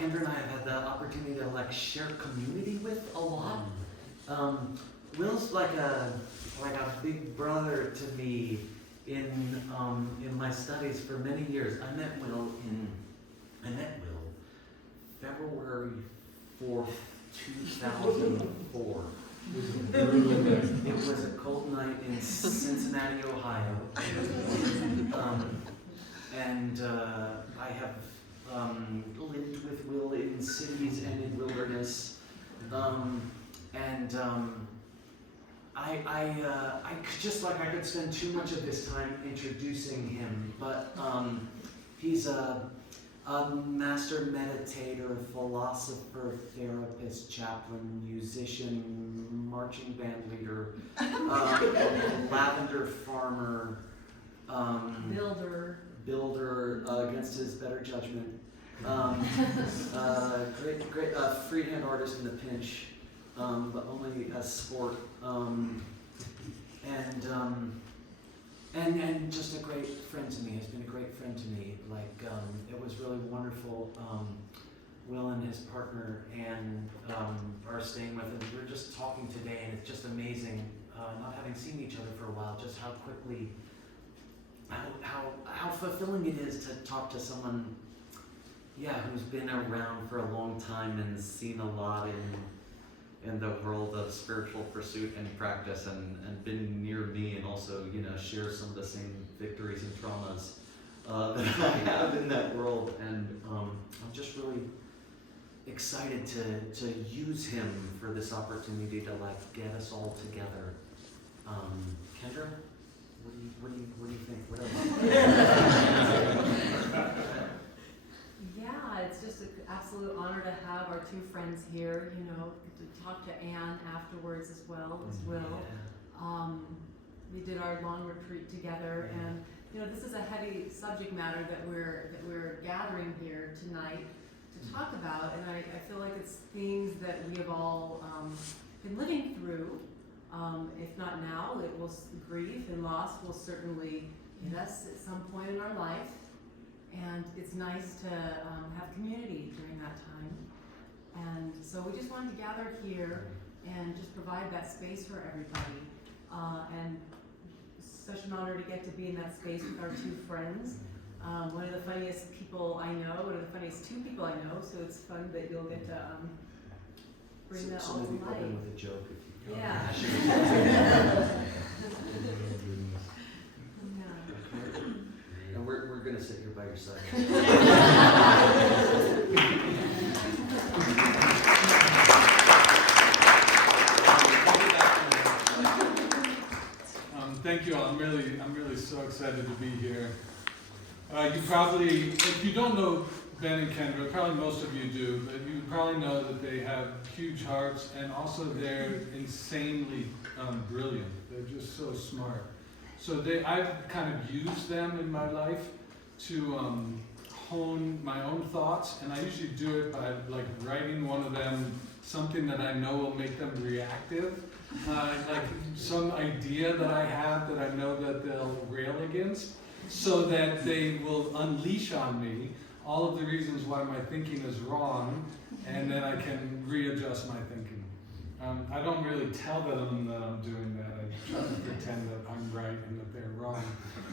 Kendra and I have had the opportunity to like share community with a lot. Will's like a big brother to me in my studies for many years. I met Will February 4th, 2004. It was a cold night in Cincinnati, Ohio. I have lived with Will in cities and in wilderness. I could spend too much of this time introducing him, but he's a master meditator, philosopher, therapist, chaplain, musician, marching band leader, lavender farmer, builder against his better judgment, great freehand artist in a pinch, but only as sport, and just a great friend to me. Has been a great friend to me. It was really wonderful. Will and his partner and are staying with him. We were just talking today, and it's just amazing, not having seen each other for a while, just how quickly, how fulfilling it is to talk to someone, who's been around for a long time and seen a lot in the world of spiritual pursuit and practice, and been near me, and also share some of the same victories and traumas that I have in that world. And I'm just really excited to use him for this opportunity to get us all together. Kendra, what do you think? What else? Yeah, it's just an absolute honor to have our two friends here. To talk to Anne afterwards as well as Will. Yeah. We did our long retreat together, and this is a heavy subject matter that we're gathering here tonight to talk about, and I feel like it's themes that we have all been living through. If not now, grief and loss will certainly hit us at some point in our life, and it's nice to have community during that time. And so we just wanted to gather here and just provide that space for everybody. And such an honor to get to be in that space with our two friends. One of the funniest people I know, one of the funniest two people I know, so it's fun that you'll get to bring that all to maybe life. open with a joke if you Yeah. And we're going to sit here by your side. Thank you all. I'm really so excited to be here. You probably, if you don't know Ben and Kendra, probably most of you do, but you probably know that they have huge hearts, and also they're insanely brilliant. They're just so smart. So I've kind of used them in my life to hone my own thoughts, and I usually do it by writing one of them something that I know will make them reactive. Some idea that I have that I know that they'll rail against, so that they will unleash on me all of the reasons why my thinking is wrong, and then I can readjust my thinking. I don't really tell them that I'm doing that. I try to pretend that I'm right and that they're wrong.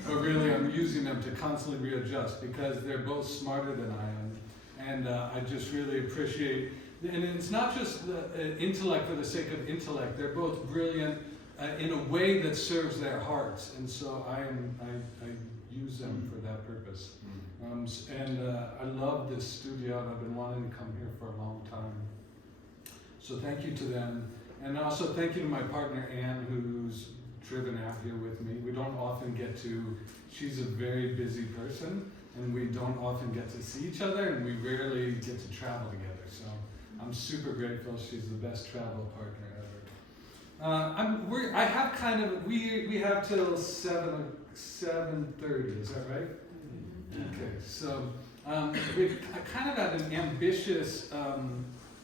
But really I'm using them to constantly readjust, because they're both smarter than I am. And I just really appreciate. And it's not just intellect for the sake of intellect. They're both brilliant in a way that serves their hearts, and so I use them for that purpose. I love this studio, and I've been wanting to come here for a long time. So thank you to them, and also thank you to my partner Anne, who's driven out here with me. We don't often get to. She's a very busy person, and we don't often get to see each other, and we rarely get to travel together. So I'm super grateful. She's the best travel partner ever. We have till 7:30. Is that right? Okay. So I kind of have an ambitious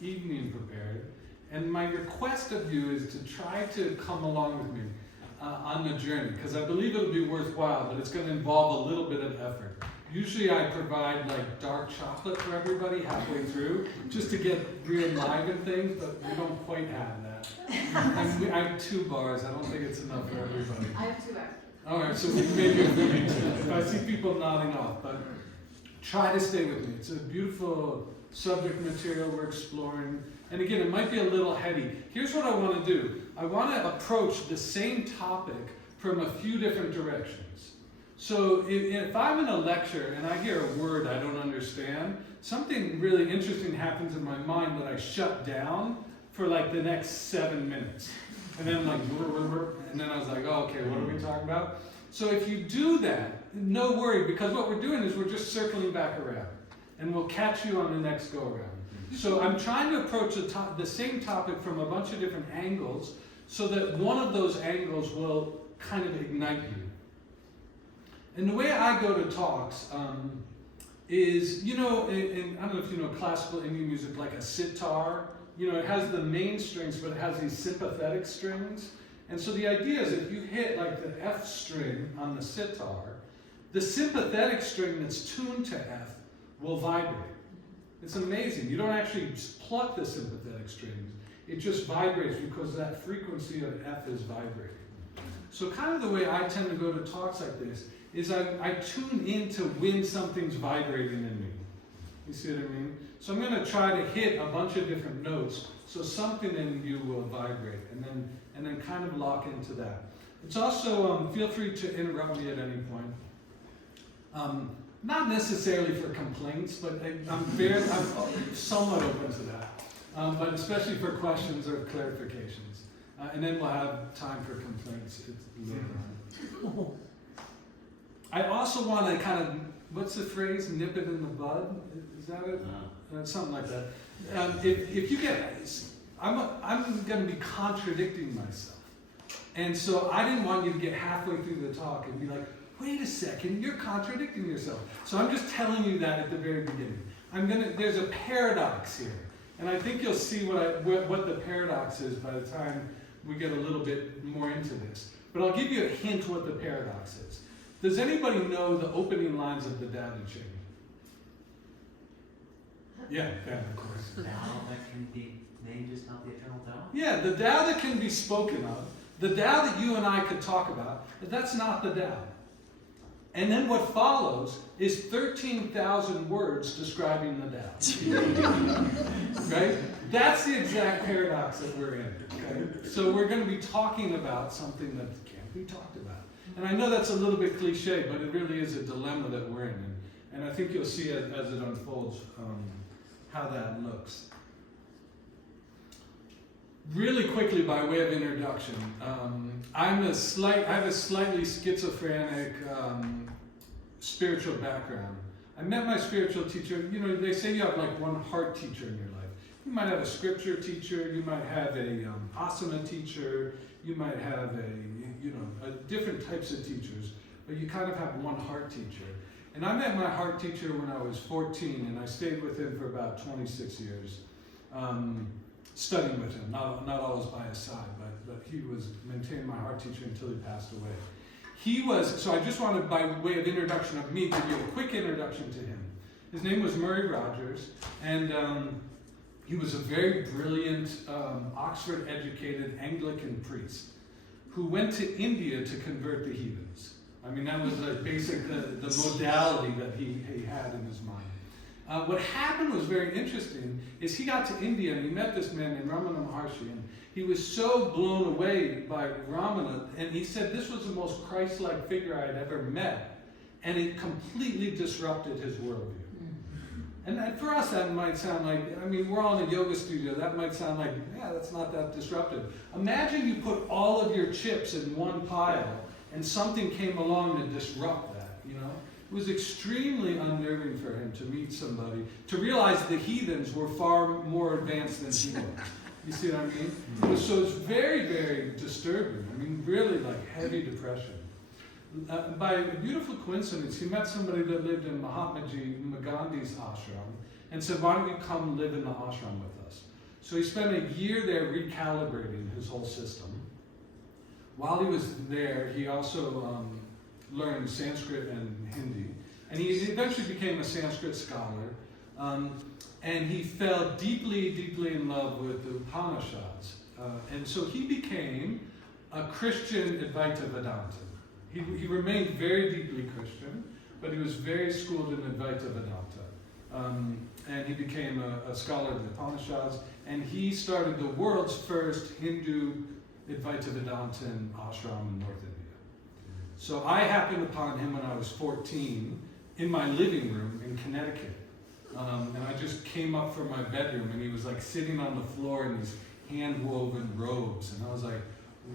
evening prepared, and my request of you is to try to come along with me on the journey, because I believe it'll be worthwhile, but it's going to involve a little bit of effort. Usually I provide like dark chocolate for everybody halfway through, just to get real live and things, but we don't quite have that. And I have 2 bars, I don't think it's enough for everybody. I have 2 extra. Alright, so maybe if I see people nodding off, but try to stay with me. It's a beautiful subject material we're exploring. And again, it might be a little heady. Here's what I want to do. I want to approach the same topic from a few different directions. So if I'm in a lecture and I hear a word I don't understand, something really interesting happens in my mind that I shut down for like the next 7 minutes. And then I'm like, and then I was like, oh, okay, what are we talking about? So if you do that, no worry, because what we're doing is we're just circling back around. And we'll catch you on the next go around. So I'm trying to approach the same topic from a bunch of different angles so that one of those angles will kind of ignite you. And the way I go to talks is, you know, I don't know if you know classical Indian music, like a sitar. You know, it has the main strings, but it has these sympathetic strings. And so the idea is if you hit like the F string on the sitar, the sympathetic string that's tuned to F will vibrate. It's amazing. You don't actually pluck the sympathetic strings. It just vibrates because that frequency of F is vibrating. So kind of the way I tend to go to talks like this is I tune in to when something's vibrating in me. You see what I mean? So I'm going to try to hit a bunch of different notes so something in you will vibrate, and then kind of lock into that. It's also, feel free to interrupt me at any point. Not necessarily for complaints, but I'm somewhat open to that. But especially for questions or clarifications. And then we'll have time for complaints later on. I also want to kind of, what's the phrase, nip it in the bud? Is that it? Something like that. If you get, I'm going to be contradicting myself. And so I didn't want you to get halfway through the talk and be like, wait a second, you're contradicting yourself. So I'm just telling you that at the very beginning. There's a paradox here. And I think you'll see what the paradox is by the time we get a little bit more into this. But I'll give you a hint what the paradox is. Does anybody know the opening lines of the Tao Te Ching? Yeah, of course. Tao that can be named is not the eternal Tao? Yeah, the Tao that can be spoken of, the Tao that you and I could talk about, but that's not the Tao. And then what follows is 13,000 words describing the Tao. Right? That's the exact paradox that we're in. Okay? So we're going to be talking about something that can't be talked about. And I know that's a little bit cliche, but it really is a dilemma that we're in. And I think you'll see as it unfolds how that looks. Really quickly, by way of introduction, I have a slightly schizophrenic spiritual background. I met my spiritual teacher. You know, they say you have like one heart teacher in your life. You might have a scripture teacher. You might have a asana teacher. You might have different types of teachers. But you kind of have one heart teacher. And I met my heart teacher when I was 14, and I stayed with him for about 26 years. Studying with him, not always by his side, but he maintained my heart teacher until he passed away. So I just wanted, by way of introduction of me, to give a quick introduction to him. His name was Murray Rogers, and he was a very brilliant, Oxford-educated Anglican priest who went to India to convert the heathens. I mean, that was the modality that he had in his mind. What happened was very interesting, is he got to India and he met this man named Ramana Maharshi, and he was so blown away by Ramana, and he said this was the most Christ-like figure I had ever met, and it completely disrupted his worldview. And for us that might sound like, I mean, we're all in a yoga studio, that might sound like, yeah, that's not that disruptive. Imagine you put all of your chips in one pile and something came along to disrupt that, you know? It was extremely unnerving for him to meet somebody, to realize the heathens were far more advanced than he was. You see what I mean? So it's very, very disturbing. I mean, really like heavy depression. By a beautiful coincidence, he met somebody that lived in Mahatmaji Gandhi's ashram and said, why don't you come live in the ashram with us? So he spent a year there recalibrating his whole system. While he was there, he also learned Sanskrit and Hindi. And he eventually became a Sanskrit scholar, and he fell deeply, deeply in love with the Upanishads. And so he became a Christian Advaita Vedantin. He remained very deeply Christian, but he was very schooled in Advaita Vedanta. And he became a scholar of the Upanishads, and he started the world's first Hindu Advaita Vedantin ashram in North India. So I happened upon him when I was 14 in my living room in Connecticut. And I just came up from my bedroom, and he was like sitting on the floor in these hand-woven robes, and I was like,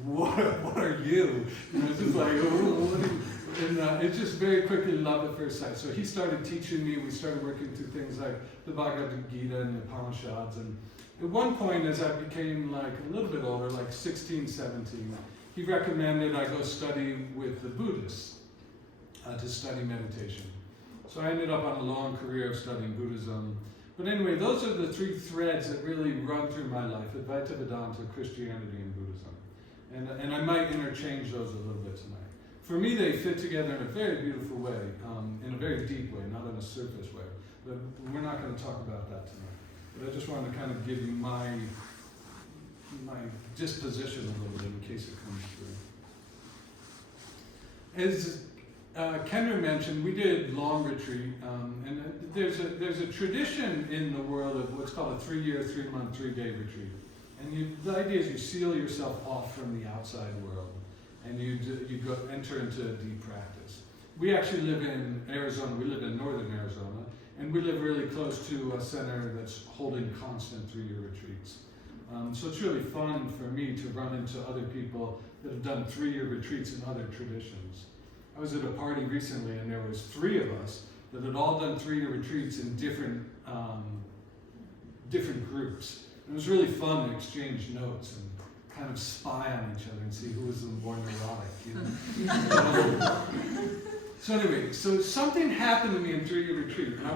what are you? And it's just like, oh, what are you? And it just very quickly love at first sight. So he started teaching me. We started working through things like the Bhagavad Gita and the Upanishads. And at one point, as I became like a little bit older, like 16, 17, he recommended I go study with the Buddhists to study meditation. So I ended up on a long career of studying Buddhism. But anyway, those are the three threads that really run through my life: Advaita Vedanta, Christianity, and Buddhism. And I might interchange those a little bit tonight. For me, they fit together in a very beautiful way, in a very deep way, not in a surface way. But we're not going to talk about that tonight. But I just wanted to kind of give you my disposition a little bit in case it comes through. As Kendra mentioned, we did long retreat, and there's a tradition in the world of what's called a 3-year, 3-month, 3-day retreat. And the idea is you seal yourself off from the outside world, and you enter into a deep practice. We actually live in Arizona. We live in northern Arizona, and we live really close to a center that's holding constant 3-year retreats. So it's really fun for me to run into other people that have done 3-year retreats in other traditions. I was at a party recently, and there was 3 of us that had all done 3-year retreats in different groups. It was really fun to exchange notes and kind of spy on each other and see who was the more neurotic. You know? So anyway, so something happened to me in 3-year retreat, and I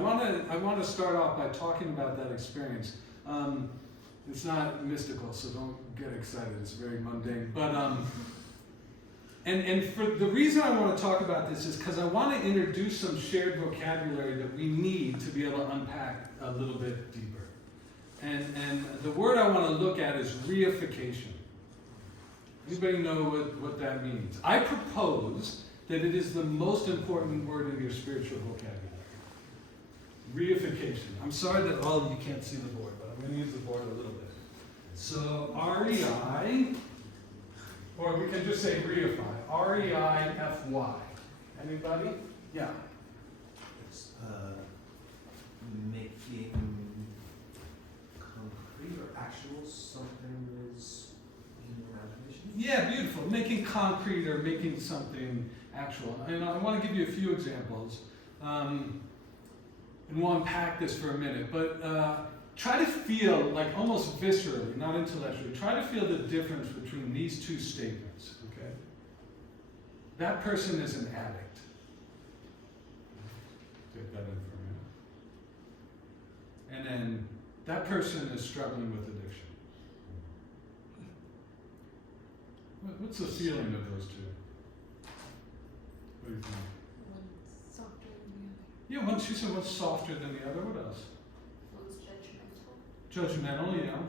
want to start off by talking about that experience. It's not mystical, so don't get excited. It's very mundane, but and for the reason I want to talk about this is because I want to introduce some shared vocabulary that we need to be able to unpack a little bit deeper. And the word I want to look at is reification. Anybody know what that means? I propose that it is the most important word in your spiritual vocabulary. Reification. I'm sorry that all of you can't see the board, but I'm going to use the board a little bit. So R-E-I, or we can just say reify. R-E-I-F-Y. Anybody? Yeah. It's making concrete or actual something is in your imagination? Yeah, beautiful. Making concrete or making something actual. And I want to give you a few examples. And we'll unpack this for a minute. But try to feel, like almost viscerally, not intellectually, try to feel the difference between these two statements, okay? That person is an addict. Take that in for a minute. And then that person is struggling with addiction. What's the feeling of those two? What do you think? One's softer than the other. Yeah, she said one's softer than the other. What else? One's judgmental. Judgmental, yeah.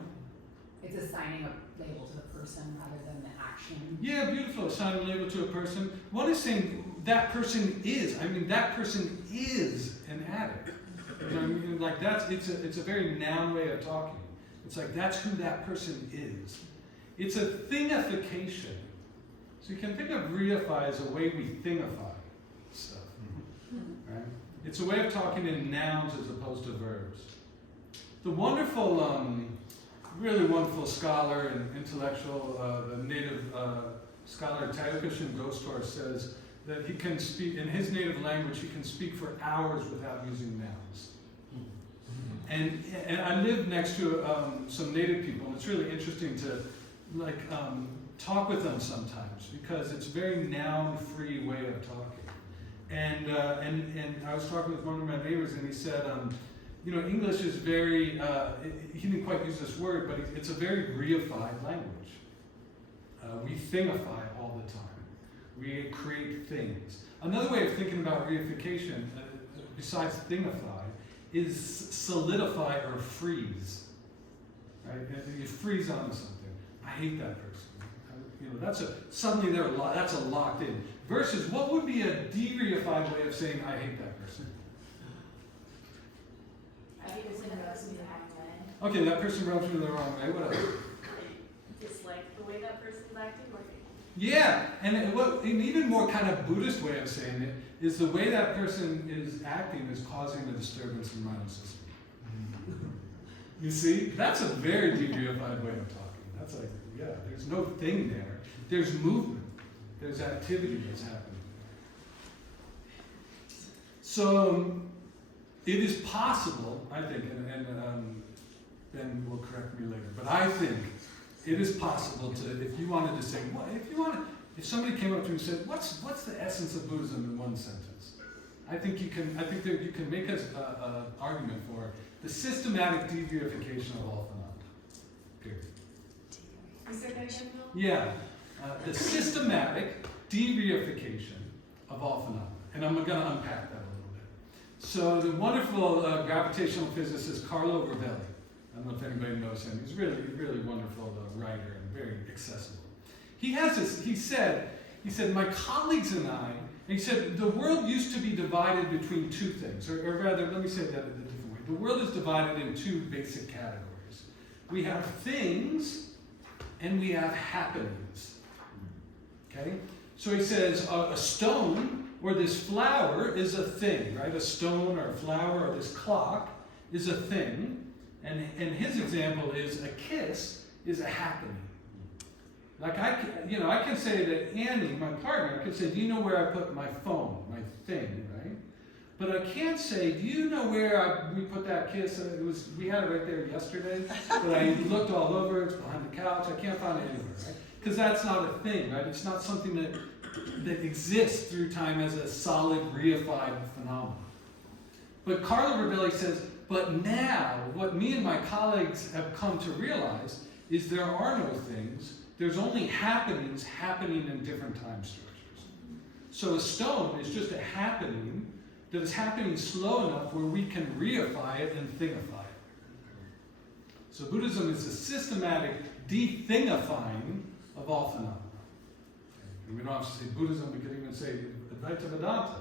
It's assigning a label to the person rather than the action. Yeah, beautiful. Assigning a label to a person. One is saying that person is. I mean, that person is an addict. You know what I mean? Like it's a very noun way of talking. It's like that's who that person is. It's a thingification. So you can think of reify as a way we thingify stuff. Right? It's a way of talking in nouns as opposed to verbs. The wonderful, really wonderful scholar and intellectual, the native scholar Tayukashin Gostor says that he can speak, in his native language, he can speak for hours without using nouns. And I live next to some native people, and it's really interesting to talk with them sometimes because it's a very noun-free way of talking. And I was talking with one of my neighbors, and he said, English is very, he didn't quite use this word, but it's a very reified language. We thingify all the time. We create things. Another way of thinking about reification, besides thingify, is solidify or freeze. Right? And you freeze onto something. I hate that person. You know, suddenly that's a locked in. Versus, what would be a de-reified way of saying I hate that person? I hate this rubs me the wrong way. Okay, that person rubs me the wrong way. What else? Dislike the way that person's acting. Like, Yeah, and an even more kind of Buddhist way of saying it is the way that person is acting is causing a disturbance in my own system. You see, that's a very de-reified way of talking. That's like, yeah, there's no thing there. There's movement. There's activity that's happening. So it is possible, I think, and Ben will correct me later, but I think it is possible to, if you wanted to say, well, if somebody came up to you and said, what's the essence of Buddhism in one sentence? I think you can make an argument for the systematic de-reification of all phenomena. Period. you said that again, Bill? Yeah, the systematic de-reification of all phenomena. And I'm going to unpack that a little bit. So the wonderful gravitational physicist Carlo Rovelli, I don't know if anybody knows him, he's really, really wonderful writer and very accessible. He has this, he said, my colleagues and I, he said, the world used to be divided between two things, or rather, let me say that in a different way. The world is divided in two basic categories. We have things, and we have happenings. Okay? So he says, a stone, or this flower is a thing, right? A stone, or a flower, or this clock is a thing. And his example is a kiss is a happening. Like I can say that Annie, my partner, I can say, do you know where I put my phone, my thing, right? But I can't say, do you know where we put that kiss? We had it right there yesterday, but I looked all over, it's behind the couch, I can't find it anywhere, right? Because that's not a thing, right? It's not something that exists through time as a solid, reified phenomenon. But Carlo Rovelli says, but now, what me and my colleagues have come to realize is there are no things, there's only happenings happening in different time structures. So a stone is just a happening that is happening slow enough where we can reify it and thingify it. So Buddhism is a systematic de-thingifying of all phenomena. And we don't have to say Buddhism, we could even say Advaita Vedanta.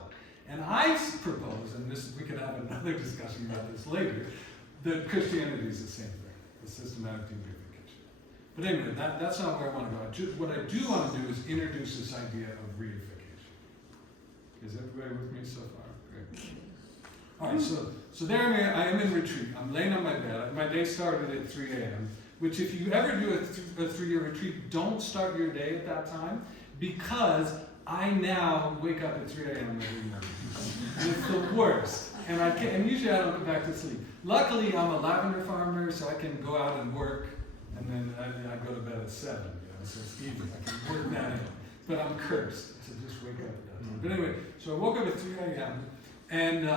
And I propose, and we could have another discussion about this later, that Christianity is the same thing, the systematic de-reification. But anyway, that's not where I want to go. What I do want to do is introduce this idea of reification. Is everybody with me so far? Great. All right, so there I am in retreat. I'm laying on my bed. My day started at 3 a.m., which if you ever do a 3-year retreat, don't start your day at that time, because I now wake up at 3 a.m. every morning. And it's the worst. And usually I don't go back to sleep. Luckily, I'm a lavender farmer, so I can go out and work, and then I go to bed at 7, so it's easy. I can work that in. But I'm cursed to just wake up at that time. But anyway, so I woke up at 3 a.m., and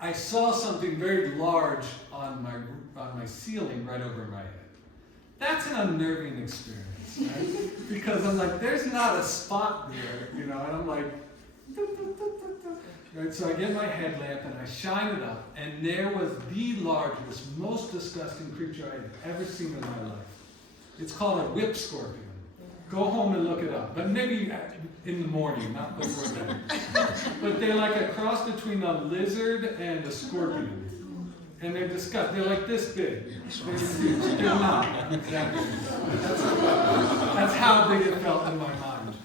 I saw something very large on my ceiling right over my head. That's an unnerving experience, right? Because I'm like, there's not a spot there, and I'm like, right? So I get my headlamp and I shine it up, and there was the largest, most disgusting creature I had ever seen in my life. It's called a whip scorpion. Go home and look it up, but maybe in the morning, not before bed. But they're like a cross between a lizard and a scorpion. And they're disgusting. They're like this big. They're huge. They're not. Exactly. That's how big it felt in my mind.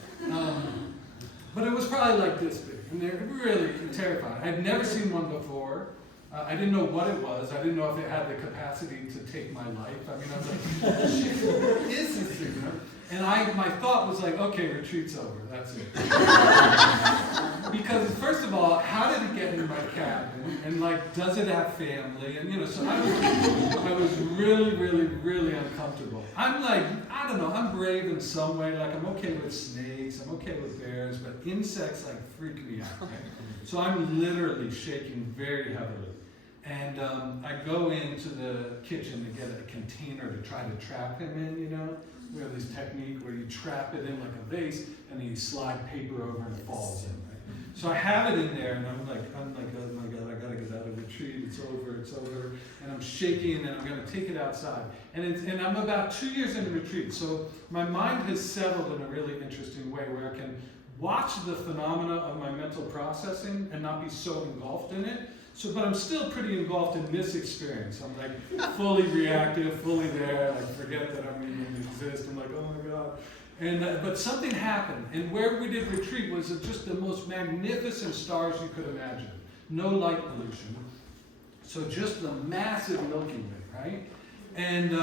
But it was probably like this big. And they're really terrifying. I'd never seen one before. I didn't know what it was. I didn't know if it had the capacity to take my life. I mean, I was like, shit, what is this thing? And my thought was like, okay, retreat's over. That's it. Because first of all, how did it get in my cabin? And like, does it have family? And so I was really, really, really uncomfortable. I'm like, I don't know, I'm brave in some way. Like, I'm okay with snakes, I'm okay with bears, but insects like freak me out. Right? So I'm literally shaking very heavily. And I go into the kitchen to get a container to try to trap him in, We have this technique where you trap it in like a vase, and then you slide paper over and it falls in, right? So I have it in there, and I'm like, oh my God, I gotta get out of the retreat. It's over, and I'm shaking, and I'm gonna take it outside. And I'm about 2 years into retreat, so my mind has settled in a really interesting way where I can watch the phenomena of my mental processing and not be so engulfed in it. So, but I'm still pretty engulfed in this experience. I'm like fully reactive, fully there. I forget that I even exist. I'm like, oh my God. And but something happened, and where we did retreat was just the most magnificent stars you could imagine. No light pollution, so just the massive Milky Way, right? And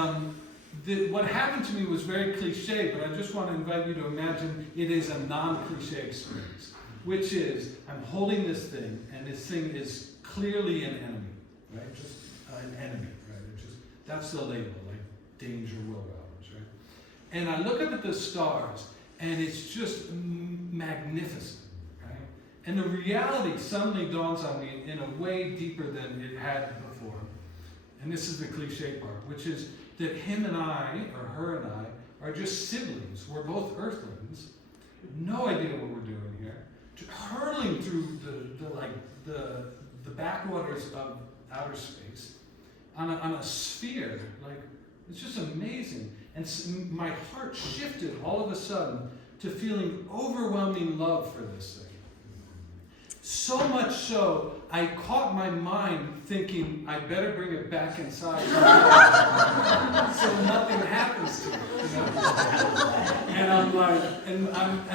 what happened to me was very cliche, but I just want to invite you to imagine it is a non-cliche experience, which is I'm holding this thing, and this thing is clearly an enemy, right? Just an enemy, right? That's the label, like danger, will robbers, right? And I look up at the stars, and it's just magnificent, right? And the reality suddenly dawns on me in a way deeper than it had before. And this is the cliche part, which is that him and I, or her and I, are just siblings. We're both earthlings, no idea what we're doing here, hurling through the backwaters of outer space on a sphere. Like, it's just amazing. And my heart shifted all of a sudden to feeling overwhelming love for this thing. So much so, I caught my mind thinking, I better bring it back inside so nothing happens to it. You know? And I'm like, and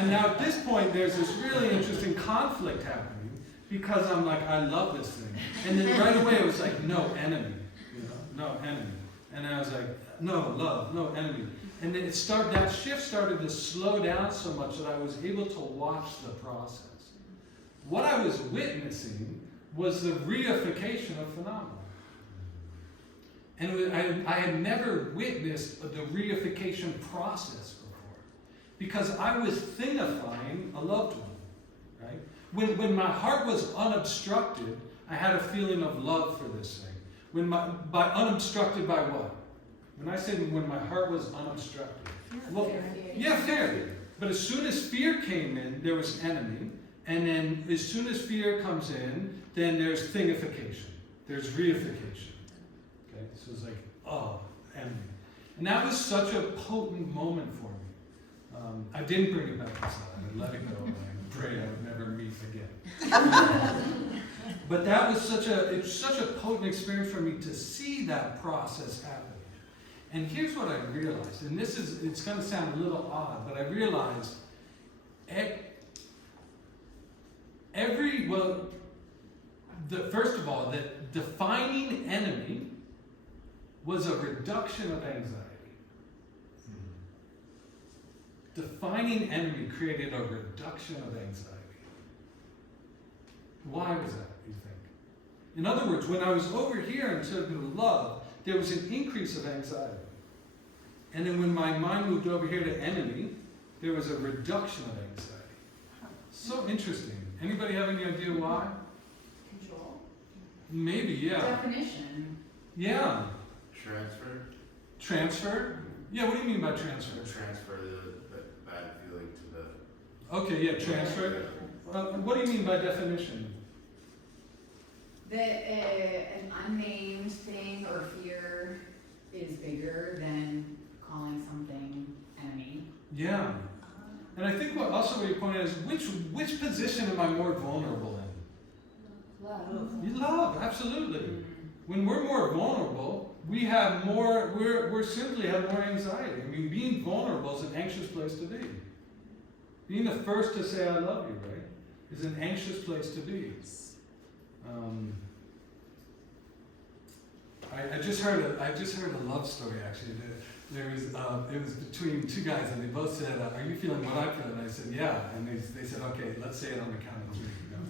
now at this point, there's this really interesting conflict happening because I'm like, I love this thing. And then right away, it was like, no, enemy. You know, no, enemy. And I was like, no, love, no, enemy. And then that shift started to slow down so much that I was able to watch the process. What I was witnessing was the reification of phenomena. And I had never witnessed the reification process before because I was thingifying a loved one, right? When my heart was unobstructed, I had a feeling of love for this thing. Unobstructed by what? When I say when my heart was unobstructed. Fear. But as soon as fear came in, there was enemy. And then as soon as fear comes in, then there's thingification. There's reification. Okay? So it's like, oh, enemy. And that was such a potent moment for me. I didn't bring it back inside. I let it go and I prayed I would never meet again. But that was such a potent experience for me to see that process happen. And here's what I realized, and it's going to sound a little odd, but I realized first of all, that defining enemy was a reduction of anxiety. Defining enemy created a reduction of anxiety. Why was that, you think? In other words, when I was over here and took love, there was an increase of anxiety. And then when my mind moved over here to enemy, there was a reduction of anxiety. So interesting. Anybody have any idea why? Control. Maybe, yeah. Definition. Yeah. Transfer? Yeah, what do you mean by transfer? Transfer the bad feeling to the... Okay, yeah, transfer. What do you mean by definition? That an unnamed thing or fear is bigger than calling something enemy. Yeah. And I think what you pointed out is which position am I more vulnerable in? Love. Love, absolutely. When we're more vulnerable, we simply have more anxiety. I mean, being vulnerable is an anxious place to be. Being the first to say I love you, right, is an anxious place to be. I just heard a love story actually. It was between two guys, and they both said, "Are you feeling what I feel?" And I said, "Yeah." And they said, "Okay, let's say it on the count of three." You know?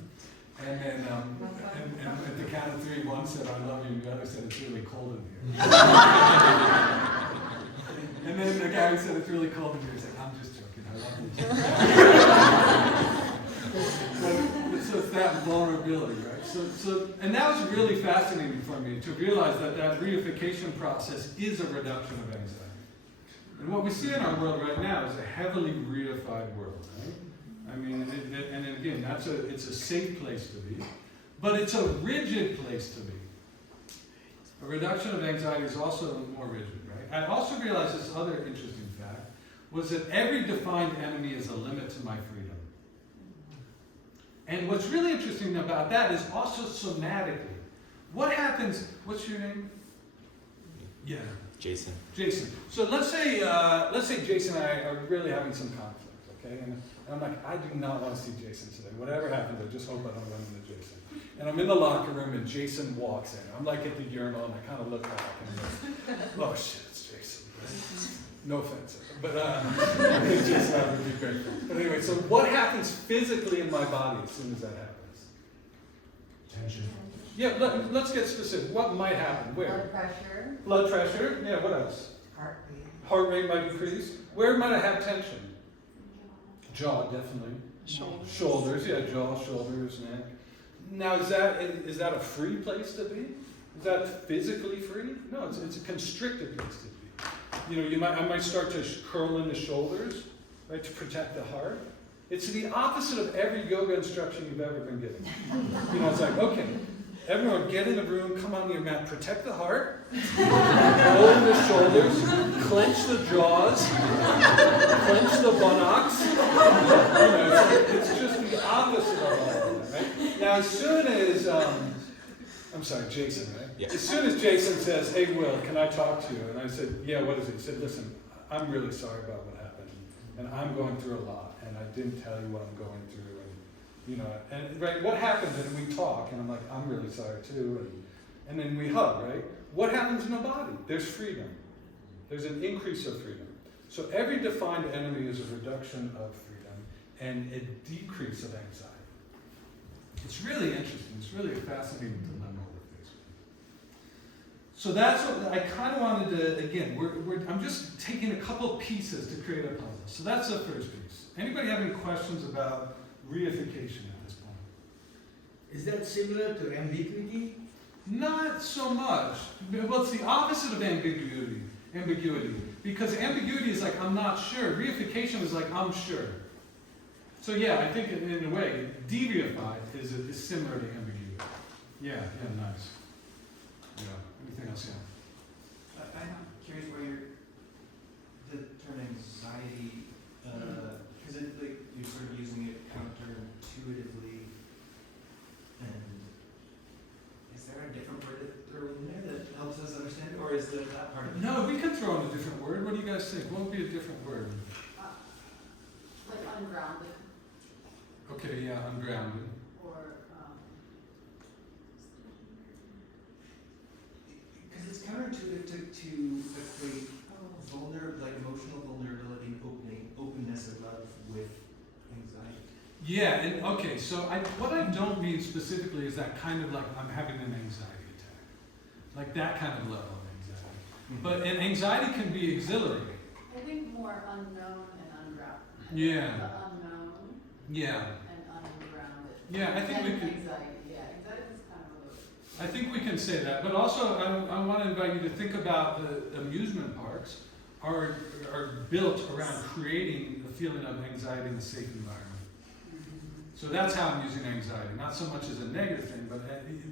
And then and at the count of three, one said, "I love you," and the other said, "It's really cold in here." And then the guy who said, "It's really cold in here," said, "I'm just joking. I love you." So it's that vulnerability, right? And that was really fascinating for me to realize that reification process is a reduction of anxiety. And what we see in our world right now is a heavily reified world, right? I mean, and again, it's a safe place to be, but it's a rigid place to be. A reduction of anxiety is also more rigid, right? I also realized this other interesting fact was that every defined enemy is a limit to my freedom. And what's really interesting about that is also somatically. What happens, what's your name? Yeah. Jason. Jason. So let's say Jason and I are really having some conflict, okay? And I'm like, I do not want to see Jason today. Whatever happens, I just hope I don't run into Jason. And I'm in the locker room and Jason walks in. I'm like at the urinal and I kind of look back and I'm like, oh shit, it's Jason. No offense. But Jason and I would be great friends. But anyway, so what happens physically in my body as soon as that happens? Tension. Yeah, let's get specific. What might happen? Where? Blood pressure, Blood pressure. Yeah, what else? heartbeat. Heart rate might increase. Where might I have tension? Jaw, definitely. Shoulders, yeah, jaw, shoulders, neck. Now, is that a free place to be? Is that physically free? No, it's a constricted place to be. You know, I might start to curl in the shoulders, right, to protect the heart. It's the opposite of every yoga instruction you've ever been given. You know, it's like, okay, everyone get in the room, come on your mat, protect the heart, roll the shoulders, clench the jaws, clench the buttocks. You know, it's just the opposite of all of that, right? Now, as soon as, I'm sorry, Jason, right? Yeah. As soon as Jason says, hey, Will, can I talk to you? And I said, yeah, what is it? He said, listen, I'm really sorry about what happened, and I'm going through a lot, and I didn't tell you what I'm going through, and you know, and right, what happens? And we talk, and I'm like, I'm really sorry too, and then we hug, right? What happens in the body? There's freedom. There's an increase of freedom. So every defined enemy is a reduction of freedom and a decrease of anxiety. It's really interesting. It's really a fascinating dilemma we're faced with. So that's what I kind of wanted to, again, I'm just taking a couple pieces to create a puzzle. So that's the first piece. Anybody have any questions about reification at this point? Is that similar to ambiguity? Not so much. Well, it's the opposite of ambiguity. Because ambiguity is like, I'm not sure. Reification is like, I'm sure. So yeah, I think in a way, de-reified is similar to ambiguity. Yeah, nice. Yeah, anything else, yeah? I'm curious where the term anxiety, because like you're sort of using it counterintuitively, and is there a different word to throw in there that helps us understand it, or is that part of it? No, we can throw in a different word. What do you guys think? What would be a different word? Like ungrounded, Okay, yeah, ungrounded. or, Because it's counterintuitive to equate like emotional vulnerability, openness, and love with anxiety. Yeah, and okay, so what I don't mean specifically is that kind of like I'm having an anxiety attack. Like that kind of level of anxiety. But and anxiety can be exhilarating. I think more unknown and ungrounded. Yeah. The unknown Yeah. and ungrounded. Yeah, I think and we could. Anxiety, yeah, anxiety is kind of a I think we can say that, but also I want to invite you to think about the amusement parks are built around creating a feeling of anxiety in a safe environment. So that's how I'm using anxiety, not so much as a negative thing, but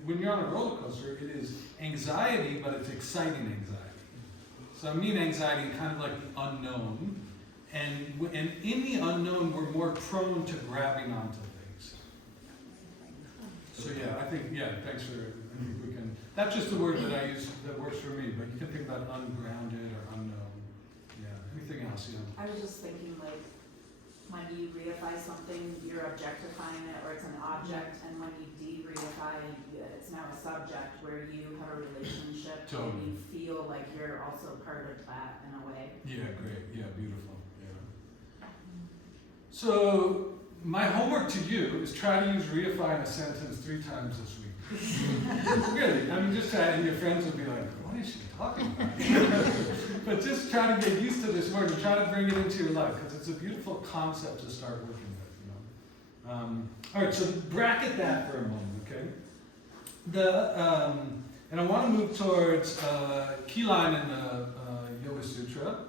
when you're on a roller coaster, it is anxiety, but it's exciting anxiety. So I mean anxiety kind of like the unknown, and in the unknown, we're more prone to grabbing onto things. So yeah, I think, thanks for, I think we can, that's just the word that I use that works for me, but you can think about ungrounded or unknown. Yeah, anything else, yeah? I was just thinking like, when you reify something, you're objectifying it, or it's an object, and when you de-reify, it's now a subject where you have a relationship, Totally. and you feel like you're also part of that in a way. Yeah, great. Yeah, beautiful. Yeah. So my homework to you is try to use reify in a sentence 3 times this week. Really, I mean, just try, and your friends will be like, what is she talking about? But just try to get used to this word and try to bring it into your life, because it's a beautiful concept to start working with. You know. All right, so bracket that for a moment, okay? And I want to move towards key line in the Yoga Sutra.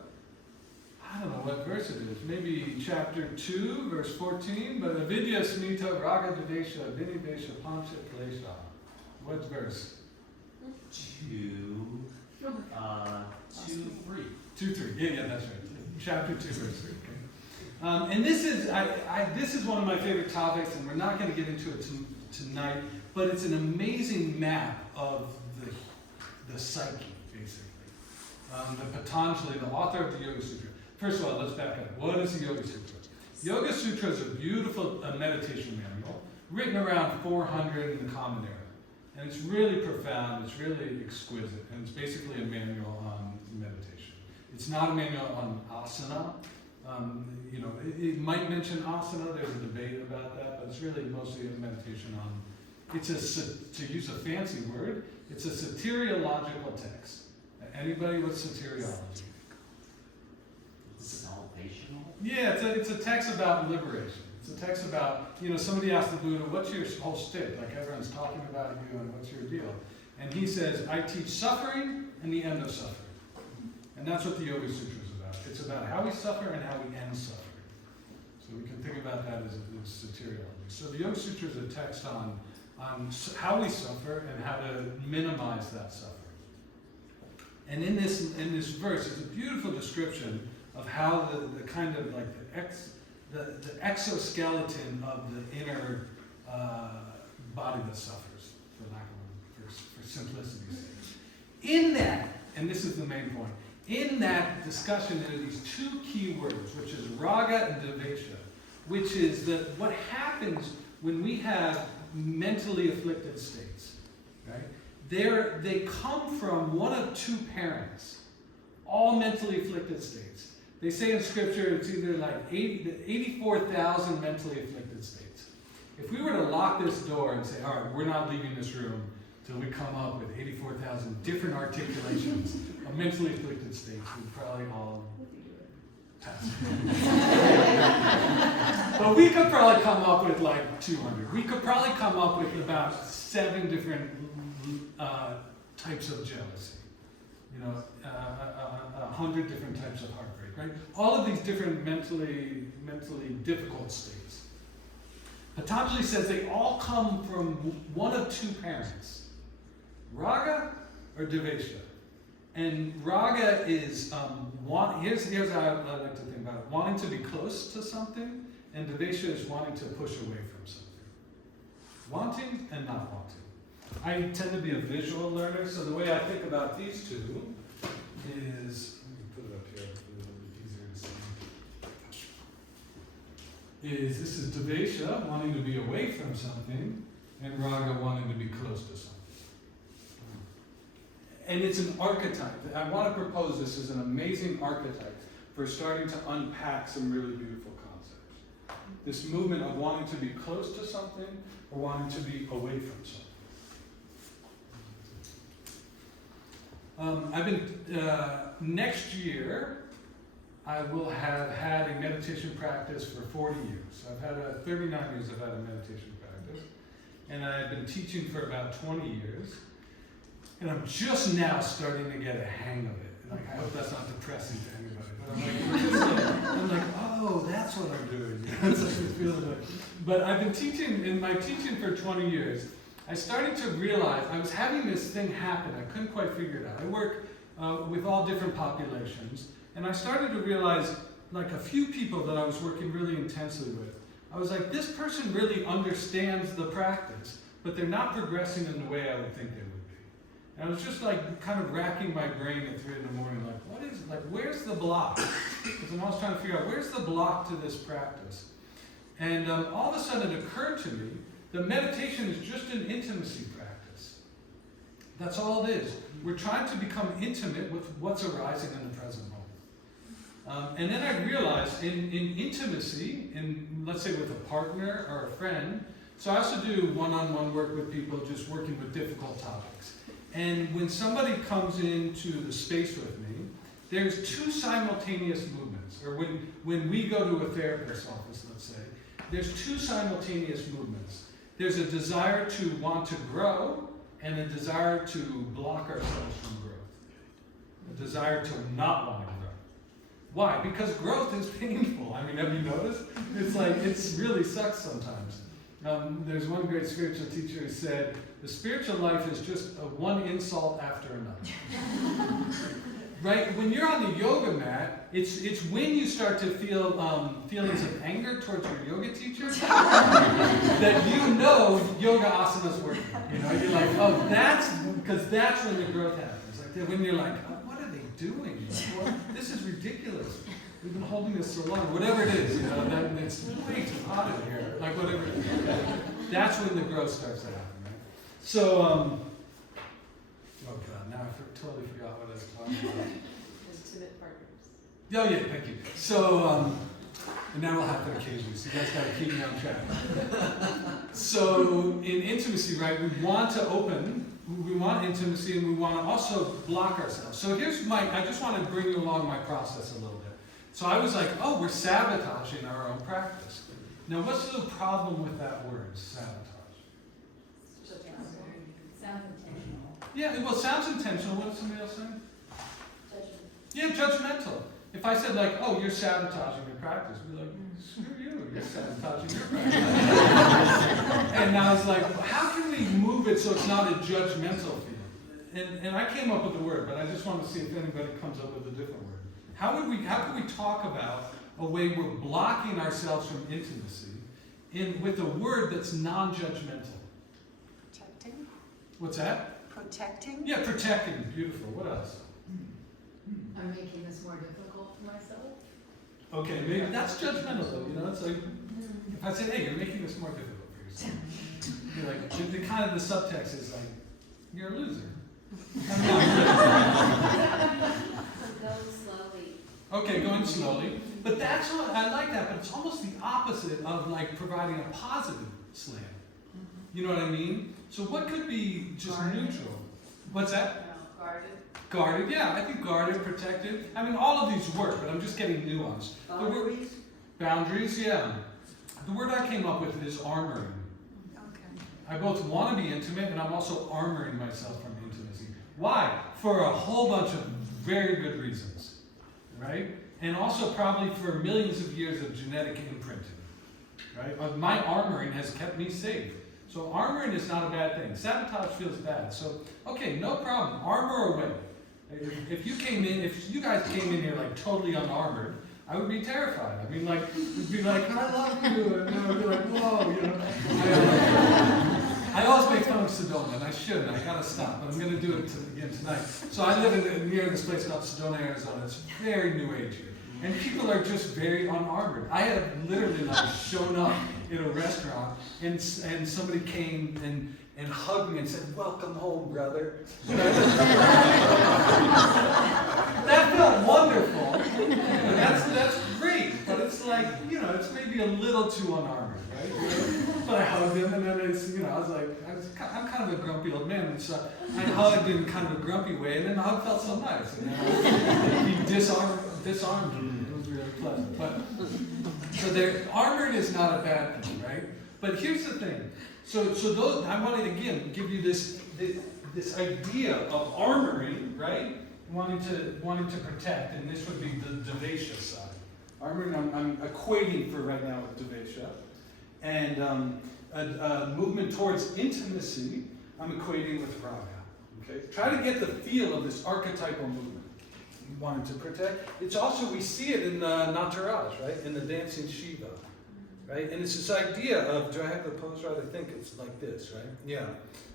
I don't know what verse it is, maybe chapter 2, verse 14, but avidya smita raga devesha vinivesha pancha klesha. What verse? 2, 3. 2, 3. Yeah, that's right. Chapter 2, verse 3. Okay. And this is this is one of my favorite topics, and we're not going to get into it tonight, but it's an amazing map of the psyche, basically. The Patanjali, the author of the Yoga Sutras. First of all, let's back up. What is the Yoga Sutra? Yoga Sutra is a beautiful meditation manual written around 400 in the Common Era. And it's really profound, it's really exquisite, and it's basically a manual on meditation. It's not a manual on asana. It might mention asana, there's a debate about that, but it's really mostly a meditation on, to use a fancy word, it's a soteriological text. Anybody with soteriology? Salvational? Yeah, it's a text about liberation. It's a text about, somebody asked the Buddha, what's your whole stick? Like everyone's talking about you and what's your deal? And he says, I teach suffering and the end of suffering. And that's what the Yoga Sutra is about. It's about how we suffer and how we end suffering. So we can think about that as soteriology. So the Yoga Sutra is a text on how we suffer and how to minimize that suffering. And in this verse, there's a beautiful description of how the kind of like the exoskeleton of the inner body that suffers, for simplicity's sake. In that, and this is the main point, in that discussion there are these two key words, which is raga and devesha, which is that what happens when we have mentally afflicted states, right? They come from one of two parents, all mentally afflicted states. They say in scripture it's either like 84,000 mentally afflicted states. If we were to lock this door and say, all right, we're not leaving this room till we come up with 84,000 different articulations of mentally afflicted states, we'd probably all pass. But we could probably come up with like 200. We could probably come up with about 7 different types of jealousy. 100 different types of heartbreak, right? All of these different mentally difficult states. Patanjali says they all come from one of two parents, raga or devesha. And raga is, here's how I like to think about it, wanting to be close to something, and devesha is wanting to push away from something. Wanting and not wanting. I tend to be a visual learner, so the way I think about these two is, let me put it up here, a little bit easier to see. This is devesha, wanting to be away from something, and raga, wanting to be close to something. And it's an archetype. I want to propose this as an amazing archetype for starting to unpack some really beautiful concepts. This movement of wanting to be close to something or wanting to be away from something. Next year, I will have had a meditation practice for 40 years. I've had 39 years I've had a meditation practice. And I've been teaching for about 20 years. And I'm just now starting to get a hang of it. Like, I hope that's not depressing to anybody. But I'm like, oh, that's what I'm doing. That's what it feels like. But I've been teaching, in my teaching for 20 years, I started to realize I was having this thing happen. I couldn't quite figure it out. I work with all different populations, and I started to realize, like a few people that I was working really intensely with, I was like, this person really understands the practice, but they're not progressing in the way I would think they would be. And I was just like kind of racking my brain at 3 in the morning, like, where's the block? Because I'm always trying to figure out, where's the block to this practice? And all of a sudden it occurred to me that meditation is just an intimacy practice. That's all it is. We're trying to become intimate with what's arising in the present moment. And then I realized in intimacy, let's say with a partner or a friend, so I also do one-on-one work with people, just working with difficult topics. And when somebody comes into the space with me, there's 2 simultaneous movements. Or when we go to a therapist's office, let's say, there's 2 simultaneous movements. There's a desire to want to grow and a desire to block ourselves from growth. A desire to not want to grow. Why? Because growth is painful. I mean, have you noticed? It's like, it really sucks sometimes. There's one great spiritual teacher who said, the spiritual life is just one insult after another. Right? When you're on the yoga mat, it's when you start to feel feelings of anger towards your yoga teacher that you know yoga asana's working. You know, you're like, oh, that's when the growth happens. Like when you're like, oh, what are they doing? Like, well, this is ridiculous. We've been holding this so long. Whatever it is, you know, that it's way too hot in here. Like whatever it is. That's when the growth starts to happen, right? So, oh God, now I totally forgot what I was talking about. Intimate partners. Oh yeah, thank you. So, and that will happen occasionally, so you guys gotta keep me on track. So, in intimacy, right, we want to open, we want intimacy, and we want to also block ourselves. So here's I just want to bring you along my process a little bit. So I was like, oh, we're sabotaging our own practice. Now, what's the problem with that word, sabotage? Sounds intentional. Yeah, well, it sounds intentional. What did somebody else say? Judgment. Yeah, judgmental. If I said like, oh, you're sabotaging your practice, we'd be like, screw you, you're sabotaging your practice. And I was like, well, how can we move it so it's not a judgmental feeling? And I came up with the word, but I just want to see if anybody comes up with a different word. How can we talk about a way we're blocking ourselves from intimacy with a word that's non-judgmental? Protecting? What's that? Protecting? Yeah, protecting. Beautiful. What else? I'm making this more difficult for myself. Okay, maybe that's judgmental though. You know, it's like if I say, "Hey, you're making this more difficult for yourself," you're like the kind of the subtext is like, "You're a loser." Go slowly. Okay, going slowly, but that's what I like that. But it's almost the opposite of like providing a positive slam. You know what I mean? So what could be just neutral? What's that? No, guarded. Guarded, yeah, I think guarded, protected. I mean, all of these work, but I'm just getting nuance. Boundaries? Boundaries, yeah. The word I came up with is armoring. Okay. I both want to be intimate and I'm also armoring myself from intimacy. Why? For a whole bunch of very good reasons, right? And also probably for millions of years of genetic imprinting, right? My armoring has kept me safe. So armoring is not a bad thing. Sabotage feels bad. So, okay, no problem. Armor away. If you guys came in here like totally unarmored, I would be terrified. I mean, like, you'd be like, I love you, and I would be like, whoa, you know. I always make fun of Sedona, and I shouldn't. I gotta stop, but I'm gonna do it again tonight. So I live near this place called Sedona, Arizona. It's very New Age, and people are just very unarmored. I have literally like shown up in a restaurant, and somebody came and hugged me and said, "Welcome home, brother." That felt wonderful. That's great, but it's like, you know, it's maybe a little too unarmored, right? But I hugged him, and then it's, you know, I'm kind of a grumpy old man, and so I hugged in kind of a grumpy way, and then the hug felt so nice. And then he disarmed me. It was really pleasant. But so armored is not a bad thing, right? But here's the thing. So those, I want to again give you this idea of armoring, right? Wanting to protect, and this would be the devesha side. Armoring, I'm equating for right now with devesha, and a movement towards intimacy, I'm equating with raga. Okay, try to get the feel of this archetypal movement. Wanting to protect. It's also, we see it in Nataraj, right? In the dancing Shiva. Right? And it's this idea of, do I have the pose right? I think it's like this, right? Yeah.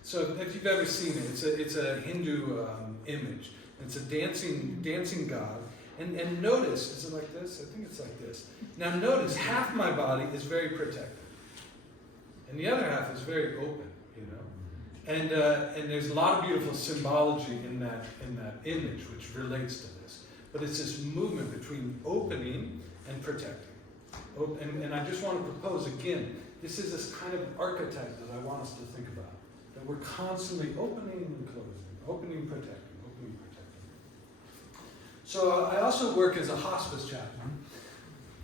So if you've ever seen it, it's a Hindu image. It's a dancing god. And notice, is it like this? I think it's like this. Now notice, half my body is very protected. And the other half is very open, you know? And there's a lot of beautiful symbology in that image which relates to this. But it's this movement between opening and protecting. And I just want to propose again, this is this kind of archetype that I want us to think about. That we're constantly opening and closing, opening, protecting, opening, protecting. So I also work as a hospice chaplain,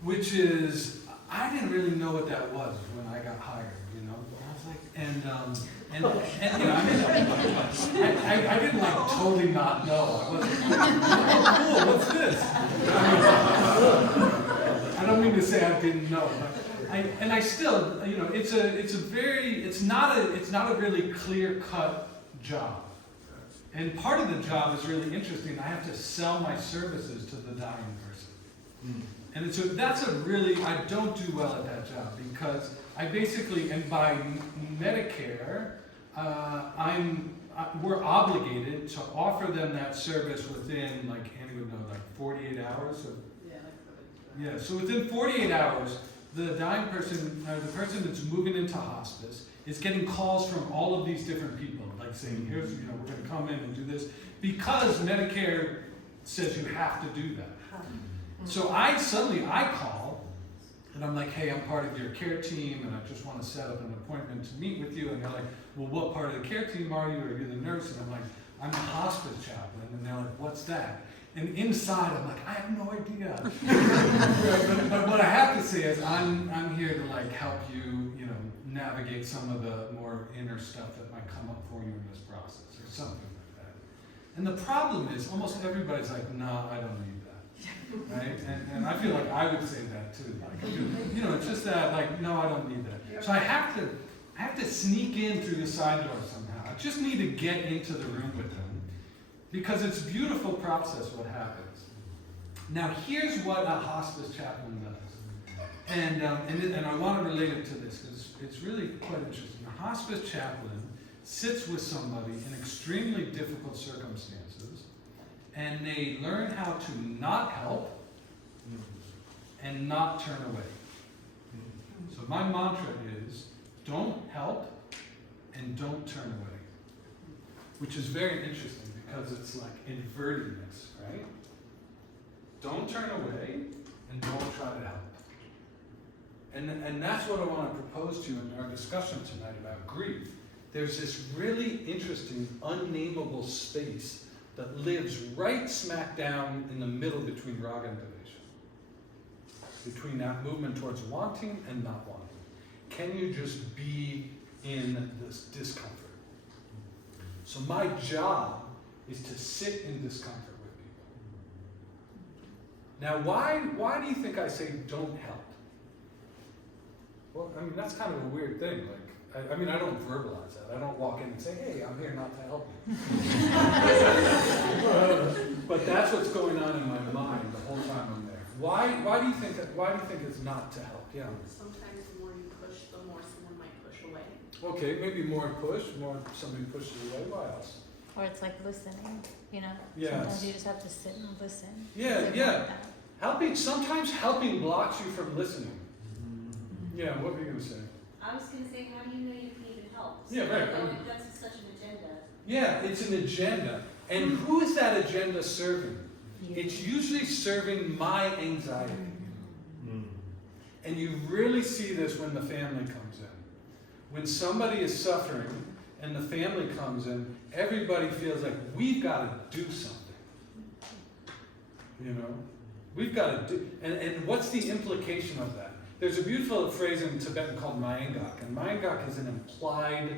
which is, I didn't really know what that was when I got hired, you know. I was like, and you know, I didn't like totally not know. I wasn't like, oh, cool, what's this? mean to say I didn't know, but I still, you know, it's not a really clear-cut job. And part of the job is really interesting. I have to sell my services to the dying person. And I don't do well at that job because I basically, and by Medicare, we're obligated to offer them that service within, like, Annie would know, like 48 hours of. Yeah, so within 48 hours, the dying person, or the person that's moving into hospice, is getting calls from all of these different people, like saying, here's, you know, we're going to come in and do this, because Medicare says you have to do that. So I call, and I'm like, hey, I'm part of your care team, and I just want to set up an appointment to meet with you. And they're like, well, what part of the care team are you? Are you the nurse? And I'm like, I'm the hospice chaplain. And they're like, what's that? And inside, I'm like, I have no idea. but what I have to say is, I'm here to like help you, you know, navigate some of the more inner stuff that might come up for you in this process, or something like that. And the problem is, almost everybody's like, no, I don't need that, right? And I feel like I would say that too. Like, you know, it's just that, like, no, I don't need that. So I have to sneak in through the side door somehow. I just need to get into the room with them. Because it's a beautiful process what happens. Now here's what a hospice chaplain does. And I want to relate it to this because it's really quite interesting. A hospice chaplain sits with somebody in extremely difficult circumstances, and they learn how to not help and not turn away. So my mantra is, don't help and don't turn away. Which is very interesting. Because it's like inverting this, right? Don't turn away and don't try to help. And that's what I want to propose to you in our discussion tonight about grief. There's this really interesting, unnameable space that lives right smack down in the middle between raga and devesha. Between that movement towards wanting and not wanting. Can you just be in this discomfort? So my job is to sit in discomfort with people. Now, why do you think I say don't help? Well, I mean, that's kind of a weird thing. Like, I mean, I don't verbalize that. I don't walk in and say, hey, I'm here not to help you. But that's what's going on in my mind the whole time I'm there. Why do you think it's not to help? Yeah. Sometimes the more you push, the more someone might push away. Okay, maybe more push, more somebody pushes away. Why else? Or it's like listening, you know? Yes. Sometimes you just have to sit and listen. Yeah. Sometimes helping blocks you from listening. Yeah, what were you going to say? I was going to say, how do you know you can even help? Yeah, right. That's such an agenda. Yeah, it's an agenda. And who is that agenda serving? It's usually serving my anxiety. And you really see this when the family comes in. When somebody is suffering and the family comes in, everybody feels like we've got to do something. You know? We've got to do, and what's the implication of that? There's a beautiful phrase in Tibetan called Mayangak, and Mayangak is an implied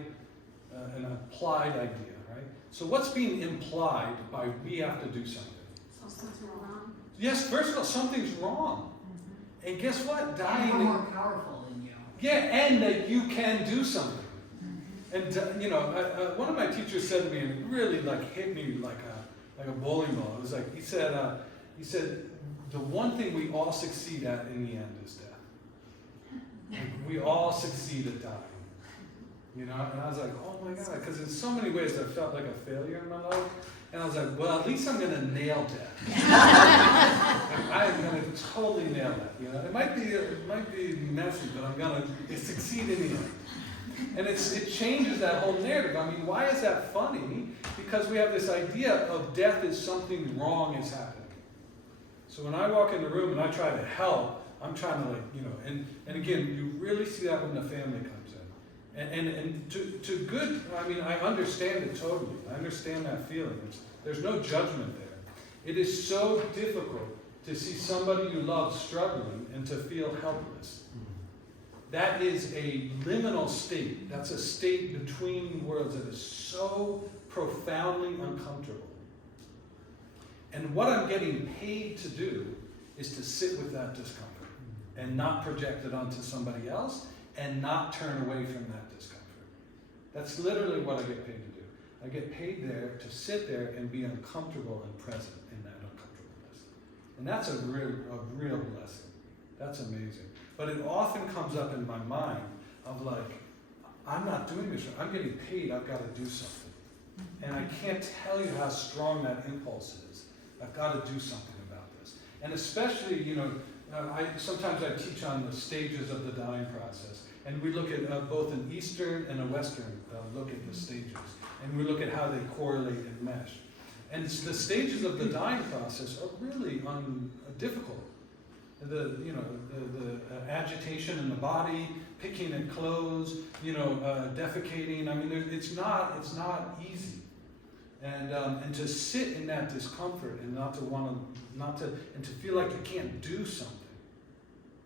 idea, right? So what's being implied by we have to do something? Something's wrong. Yes, first of all, something's wrong. And guess what? Dying. And more powerful than you. Yeah, and that you can do something. And you know, one of my teachers said to me, and it really like hit me like a bowling ball. It was like he said, the one thing we all succeed at in the end is death. Like, we all succeed at dying. You know, and I was like, oh my God, because in so many ways I felt like a failure in my life. And I was like, well, at least I'm going to nail death. I'm going to totally nail that. You know, it might be messy, but I'm going to succeed in the end. And it changes that whole narrative. I mean, why is that funny? Because we have this idea of death as something wrong is happening. So when I walk in the room and I try to help, I'm trying to like, you know, and again, you really see that when the family comes in. And to good, I mean, I understand it totally. I understand that feeling. There's no judgment there. It is so difficult to see somebody you love struggling and to feel helpless. That is a liminal state. That's a state between worlds that is so profoundly uncomfortable. And what I'm getting paid to do is to sit with that discomfort. and not project it onto somebody else and not turn away from that discomfort. That's literally what I get paid to do. I get paid there to sit there and be uncomfortable and present in that uncomfortableness. And that's a real blessing. That's amazing. But it often comes up in my mind of like, I'm not doing this, I'm getting paid, I've got to do something. And I can't tell you how strong that impulse is. I've got to do something about this. And especially, you know, sometimes I teach on the stages of the dying process. And we look at both an Eastern and a Western look at the stages. And we look at how they correlate and mesh. And the stages of the dying process are really difficult. The agitation in the body, picking at clothes, defecating. I mean, it's not easy. And to sit in that discomfort and and to feel like you can't do something,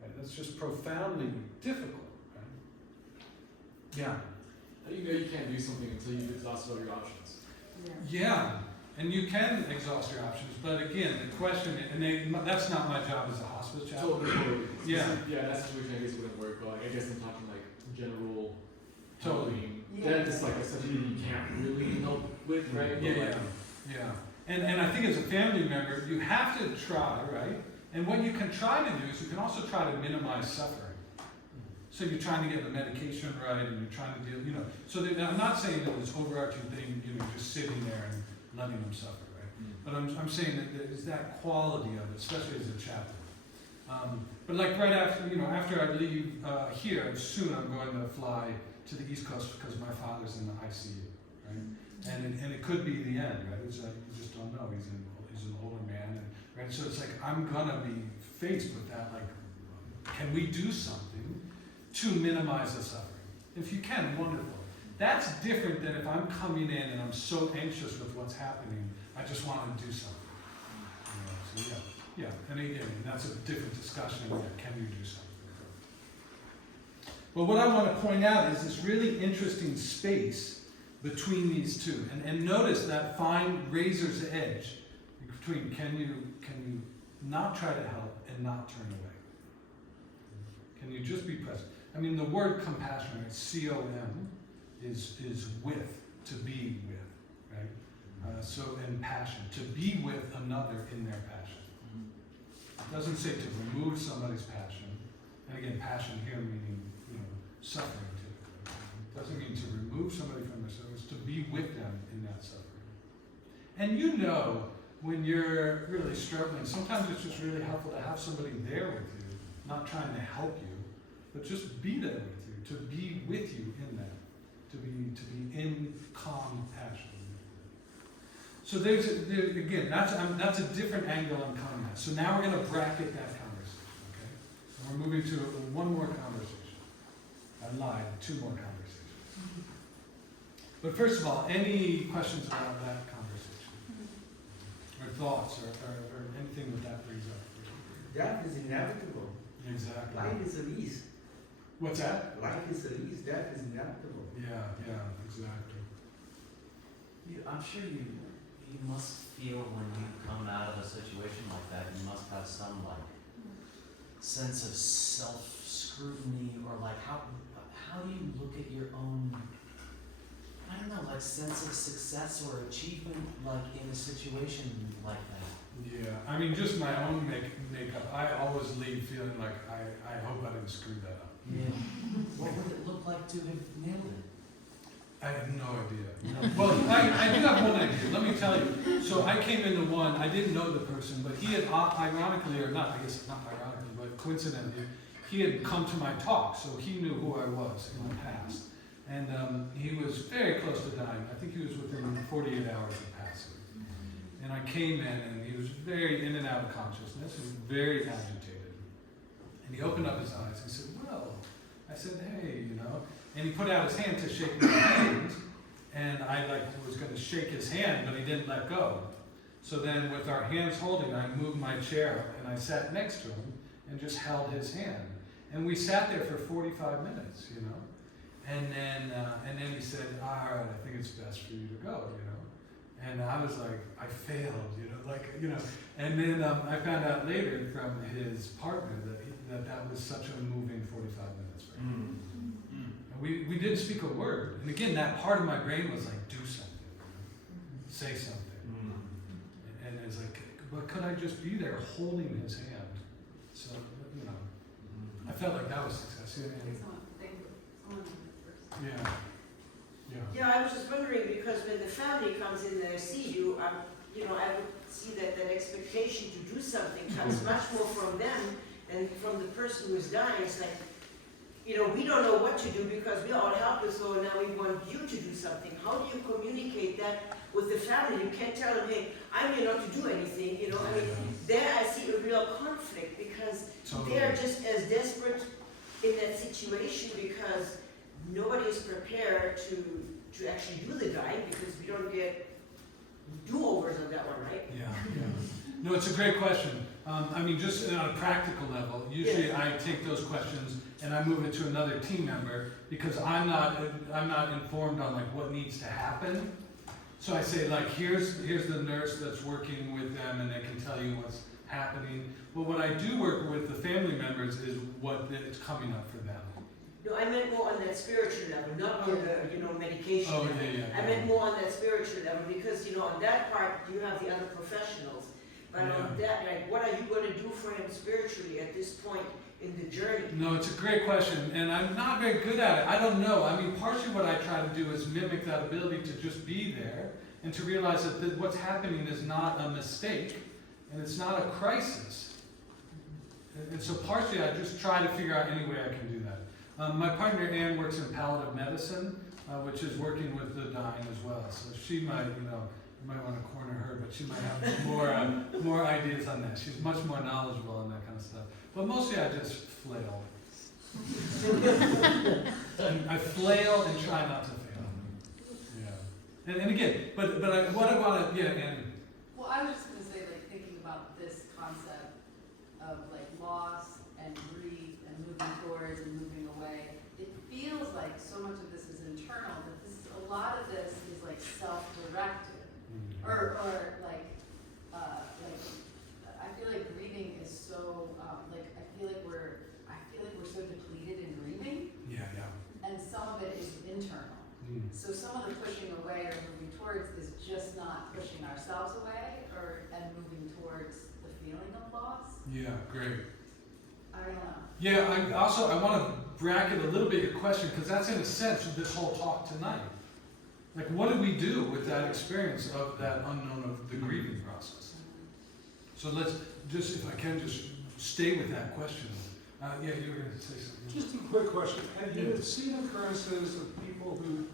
right? That's just profoundly difficult, right? Yeah. You know you can't do something until you've exhausted all your options. Yeah, and you can exhaust your options, but again, the question, that's not my job as a hospice chaplain. Totally. Yeah. Yeah, that situation I guess wouldn't work, but like, I guess I'm talking like general Totally. helping. That's like something you can't really help with, right? Yeah. And I think as a family member, you have to try, right? And what you can try to do is you can also try to minimize suffering. So you're trying to get the medication right, and you're trying to deal, So I'm not saying that this overarching thing, just sitting there and letting them suffer, right? But I'm saying that there is that quality of it, especially as a chaplain. But like right after, after I leave here, soon I'm going to fly to the East Coast because my father's in the ICU, right? And it could be the end, right? It's like, you just don't know. He's an older man, right? So it's like I'm gonna be faced with that. Like, can we do something to minimize the suffering? If you can, wonderful. That's different than if I'm coming in and I'm so anxious with what's happening, I just want to do something. So yeah. And again, that's a different discussion. Can you do something? But what I want to point out is this really interesting space between these two. And notice that fine razor's edge between can you not try to help and not turn away? Can you just be present? I mean, the word compassion, right? C-O-M, is with, to be with, right? And passion, to be with another in their passion. It doesn't say to remove somebody's passion. And again, passion here meaning, suffering typically. It doesn't mean to remove somebody from their suffering, it's to be with them in that suffering. And when you're really struggling, sometimes it's just really helpful to have somebody there with you, not trying to help you, but just be there with you, to be with you in that, to be in calm passion. So again, that's a different angle I'm coming at. So now we're going to bracket that conversation, okay? And we're moving to one more conversation. I lied, two more conversations. But first of all, any questions about that conversation? Or thoughts, or anything that brings up? Death is inevitable. Exactly. Life is a lease. What's that? Life is a lease. Death is inevitable. Yeah, exactly. I'm sure you must feel when you come out of a situation like that, you must have some sense of self-scrutiny, or how do you look at your own, I don't know, sense of success or achievement in a situation like that? Yeah, I mean, just my own makeup. I always leave feeling like I hope I didn't screw that up. Yeah. What would it look like to have nailed it? I have no idea. Well, I do have one idea. Let me tell you. So I came into one, I didn't know the person, but he had ironically, or not, I guess not ironically, but coincidentally, he had come to my talk, so he knew who I was in the past. And he was very close to dying. I think he was within 48 hours of passing. And I came in, and he was very in and out of consciousness, and very agitated. And he opened up his eyes, and he said, well, I said, hey, and he put out his hand to shake my hand, and I was going to shake his hand, but he didn't let go. So then with our hands holding, I moved my chair up, and I sat next to him and just held his hand. And we sat there for 45 minutes, And then he said, all right, I think it's best for you to go, And I was like, I failed, And then I found out later from his partner that that was such a moving 45 minutes for me. And we didn't speak a word. And again, that part of my brain was like, do something, say something. And it's like, but could I just be there holding his hand? So, I felt like that was success. Yeah. Yeah, I was just wondering, because when the family comes in there, see you, I would see that expectation to do something comes much more from them than from the person who's dying. It's like, we don't know what to do because we are all helpless, so now we want you to do something. How do you communicate that with the family? You can't tell them, hey, I'm here not to do anything, there I see a real conflict because they're just as desperate in that situation because nobody is prepared to actually do the dying because we don't get do-overs on that one, right? Yeah. No, it's a great question. Just on a practical level, usually I take those questions and I move it to another team member because I'm not informed on like what needs to happen. So I say like, here's the nurse that's working with them and they can tell you what's happening. But what I do work with the family members is what is coming up for them. No, I meant more on that spiritual level, not on the medication level. I meant more on that spiritual level because, on that part you have the other professionals. But on that, like, what are you going to do for him spiritually at this point in the journey? No, it's a great question, and I'm not very good at it. I don't know. Partially what I try to do is mimic that ability to just be there and to realize that what's happening is not a mistake and it's not a crisis. And so partially I just try to figure out any way I can do that. My partner Ann works in palliative medicine, which is working with the dying as well. So she might, you might want to corner her, but she might have more ideas on that. She's much more knowledgeable on that kind of stuff. But mostly I just flail. And I flail and try not to fail. Yeah. And again, but what I want to, Annie. Well, I was just going to say, like, thinking about this concept of like loss and grief and moving towards and moving away, it feels like so much of this is internal, that a lot of this is like self-directed. Or I feel like grieving is so I feel like we're so depleted in grieving. Yeah. And some of it is internal. So some of the pushing away or moving towards is just not pushing ourselves away and moving towards the feeling of loss. Yeah, great. I don't know. Yeah, I want to bracket a little bit your question because that's in a sense of this whole talk tonight. Like, what do we do with that experience of that unknown of the grieving process? So let's just, if I can, just stay with that question. You were going to say something. Just a quick question. Have you seen occurrences of people who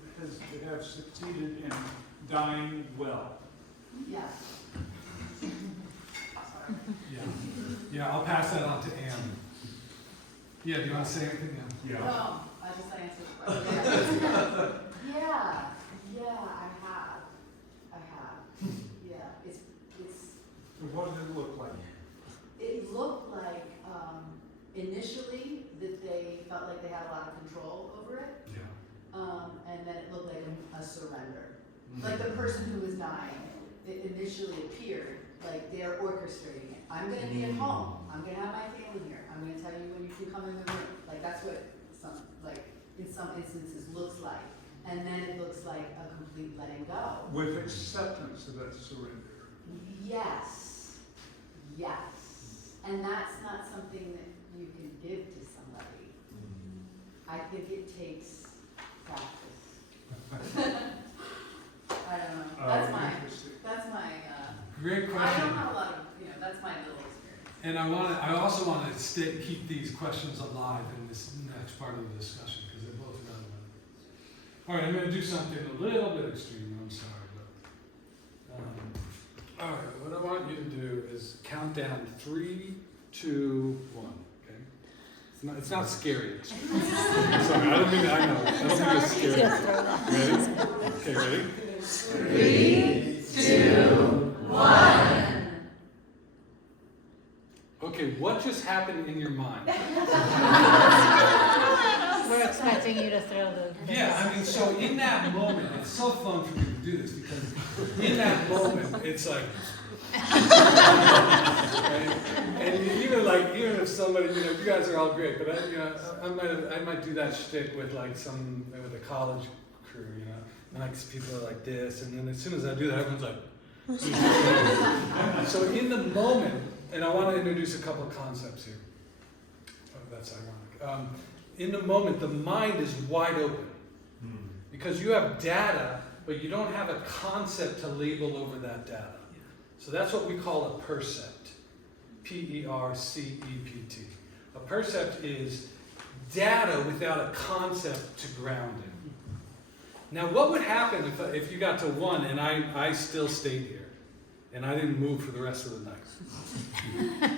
have succeeded in dying well? Yes. Yeah, I'll pass that on to Anne. Yeah, do you want to say anything? No, I just answered the question. Yeah, I have. Yeah, it's. So what did it look like? It looked like initially that they felt like they had a lot of control over it. Yeah. And then it looked like a surrender. Like the person who was dying, it initially appeared like they're orchestrating it. I'm going to be at home. I'm going to have my family here. I'm going to tell you when you can come in the room. Like that's what in some instances looks like. And then it looks like a complete letting go. With acceptance of that surrender. Yes. And that's not something that you can give to somebody. I think it takes practice. I don't know. That's my great question. I don't have a lot of, that's my little experience. And I also want to keep these questions alive in this next part of the discussion because they're both relevant. All right, I'm going to do something a little bit extreme. I'm sorry, but all right. What I want you to do is count down 3, 2, 1. Okay? It's not scary. Sorry, I don't mean that. I know. I don't mean it's scary. Ready? Okay, ready? 3, 2, 1. Okay, what just happened in your mind? We're expecting you to throw the. Yeah, so in that moment, it's so fun for me to do this because in that moment, it's like, right? And even if some somebody, you guys are all great, but I might do that shtick with like with a college crew, and like people are like this, and then as soon as I do that, everyone's like. So in the moment, and I want to introduce a couple of concepts here. Oh, that's ironic. In the moment, the mind is wide open because you have data, but you don't have a concept to label over that data. So that's what we call a percept. Percept. A percept is data without a concept to ground it. Now, what would happen if you got to 1 and I still stayed here and I didn't move for the rest of the night?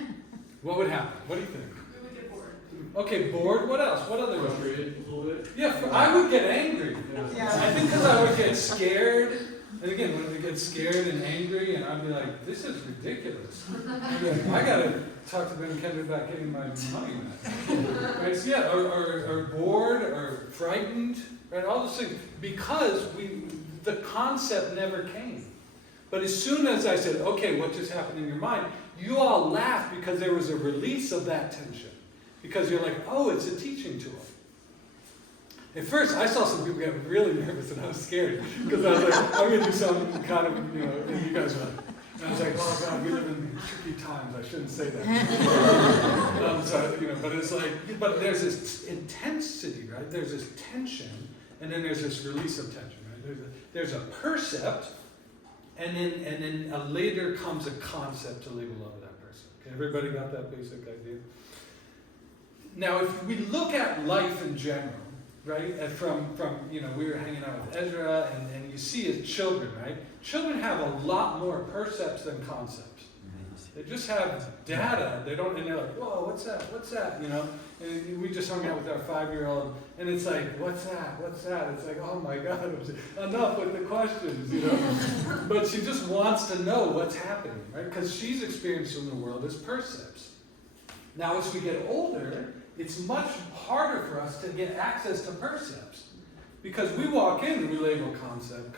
What would happen? What do you think? We would get bored. Okay, bored. What else? What other? Frustrated a little bit. Yeah, I would get angry. Yeah. I think because I would get scared. And again, when we get scared and angry, and I'd be like, "This is ridiculous." I'd be like, I gotta talk to Ben and Kendra about getting my money back. Right? So yeah, or bored, or frightened, right? All those things because the concept never came. But as soon as I said, "Okay, what just happened in your mind?" you all laughed because there was a release of that tension. Because you're like, "Oh, it's a teaching tool." At first, I saw some people get really nervous and I was scared because I was like, I'm going to do something kind of, and you guys were like, and I was like, oh God, we live in tricky times. I shouldn't say that. But it's like, but there's this intensity, right? There's this tension, and then there's this release of tension, right? There's a percept, and then later comes a concept to label over that person. Okay, everybody got that basic idea? Now, if we look at life in general, right? And from we were hanging out with Ezra, and you see as children, right? Children have a lot more percepts than concepts. They just have data. They don't, and they're like, "Whoa, what's that? What's that?" And we just hung out with our 5-year-old, and it's like, "What's that? What's that?" It's like, "Oh my God, enough with the questions," But she just wants to know what's happening, right? Because she's experiencing the world as percepts. Now, as we get older, it's much harder for us to get access to percepts because we walk in and we label concept,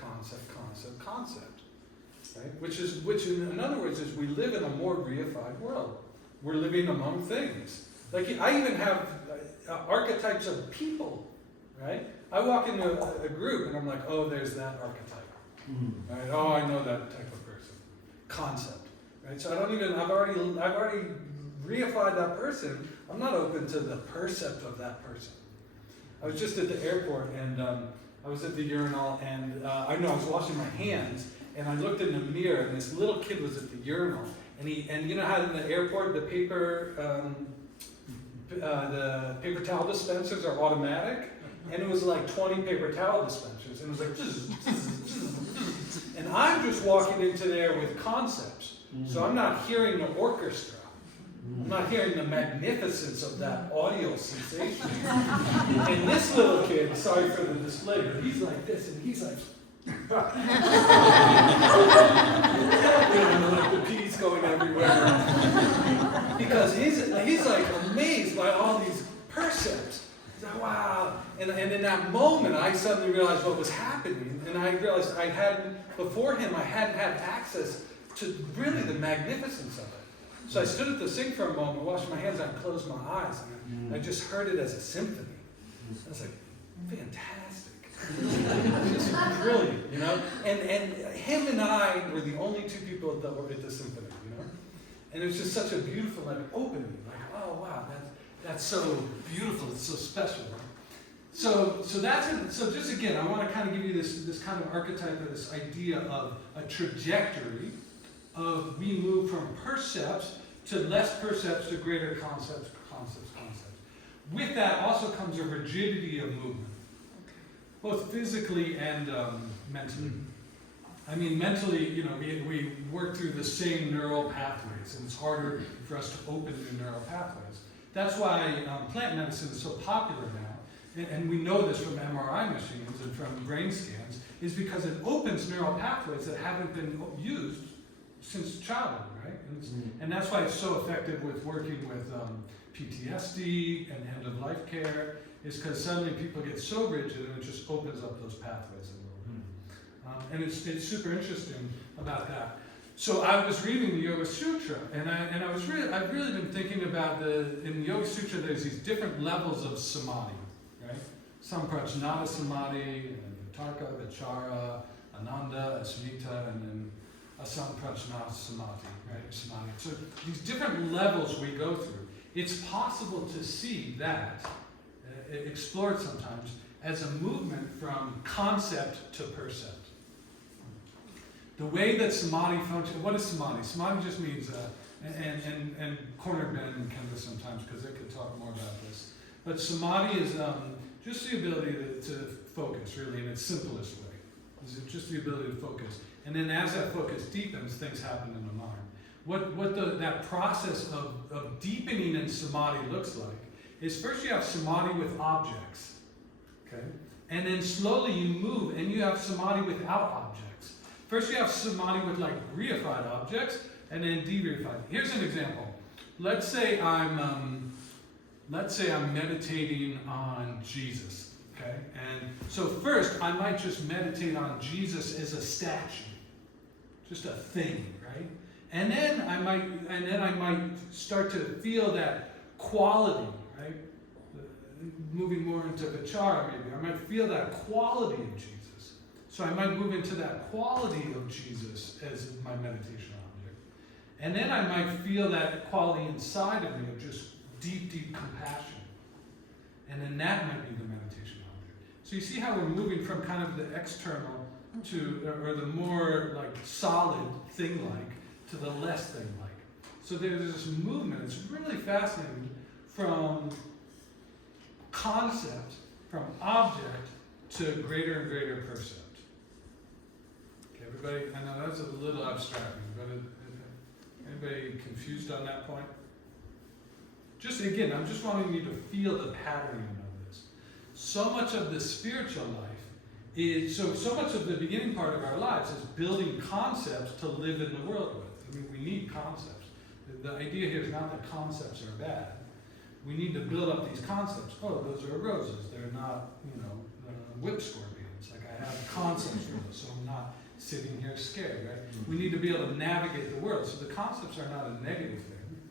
right? Which in other words is we live in a more reified world. We're living among things. Like I even have archetypes of people, right? I walk into a group and I'm like, oh, there's that archetype, right? Oh, I know that type of person. Concept, right? So I've already reified that person. I'm not open to the percept of that person. I was just at the airport and I was at the urinal and I was washing my hands and I looked in the mirror and this little kid was at the urinal and you know how in the airport the paper towel dispensers are automatic, and it was like 20 paper towel dispensers and it was like and I'm just walking into there with concepts, so I'm not hearing the orchestra. I'm not hearing the magnificence of that audio sensation. And this little kid, sorry for the display, but he's like this, and he's like, like the peas going everywhere. Because he's like amazed by all these percepts. He's like, wow. And in that moment, I suddenly realized what was happening, and I realized before him, I hadn't had access to really the magnificence of it. So I stood at the sink for a moment, washed my hands, and I closed my eyes, and I just heard it as a symphony. I was like, fantastic. Just brilliant, And him and I were the only two people that were at the symphony, And it was just such a beautiful, opening. Oh wow, that's so beautiful, it's so special, right? So that's it. So just again, I want to kind of give you this kind of archetype of this idea of a trajectory of we move from percepts to less percepts to greater concepts. With that also comes a rigidity of movement, both physically and mentally. I mean, mentally, we work through the same neural pathways, and it's harder for us to open new neural pathways. That's why plant medicine is so popular now, and we know this from MRI machines and from brain scans, is because it opens neural pathways that haven't been used since childhood, right? And that's why it's so effective with working with PTSD and end-of-life care, is because suddenly people get so rigid and it just opens up those pathways a little bit. And it's super interesting about that. So I was reading the Yoga Sutra, and I've really been thinking about in the Yoga Sutra there's these different levels of samadhi, right? Samprajnana samadhi, vitarka, vichara, ananda, asmita, and then asamprajnana samadhi, right? Samadhi. So these different levels we go through. It's possible to see that, explored sometimes, as a movement from concept to percept. The way that samadhi functions, what is samadhi? Samadhi just means, and corner Ben and Kendra sometimes, because they could talk more about this. But samadhi is just the ability to focus, really, in its simplest way. It's just the ability to focus. And then as that focus deepens, things happen in the mind. That process of deepening in samadhi looks like is first you have samadhi with objects, okay? And then slowly you move and you have samadhi without objects. First you have samadhi with like reified objects and then de-reified. Here's an example. Let's say I'm meditating on Jesus, okay? And so first I might just meditate on Jesus as a statue, just a thing, right? And then I might start to feel that quality, right? Moving more into vichara maybe. I might feel that quality of Jesus. So I might move into that quality of Jesus as my meditation object. And then I might feel that quality inside of me of just deep, deep compassion. And then that might be the meditation object. So you see how we're moving from kind of the external or the more like solid thing-like to the less thing-like. So there's this movement, it's really fascinating, from concept, from object, to greater and greater percept. Okay, everybody, I know that's a little abstracting, but anybody confused on that point? Just again, I'm just wanting you to feel the patterning of this. So much of the spiritual life is, so much of the beginning part of our lives is building concepts to live in the world with. I mean, we need concepts. The idea here is not that concepts are bad. We need to build up these concepts. Oh, those are roses. They're not, whip scorpions. Like I have concepts for those, so I'm not sitting here scared, right? We need to be able to navigate the world. So the concepts are not a negative thing.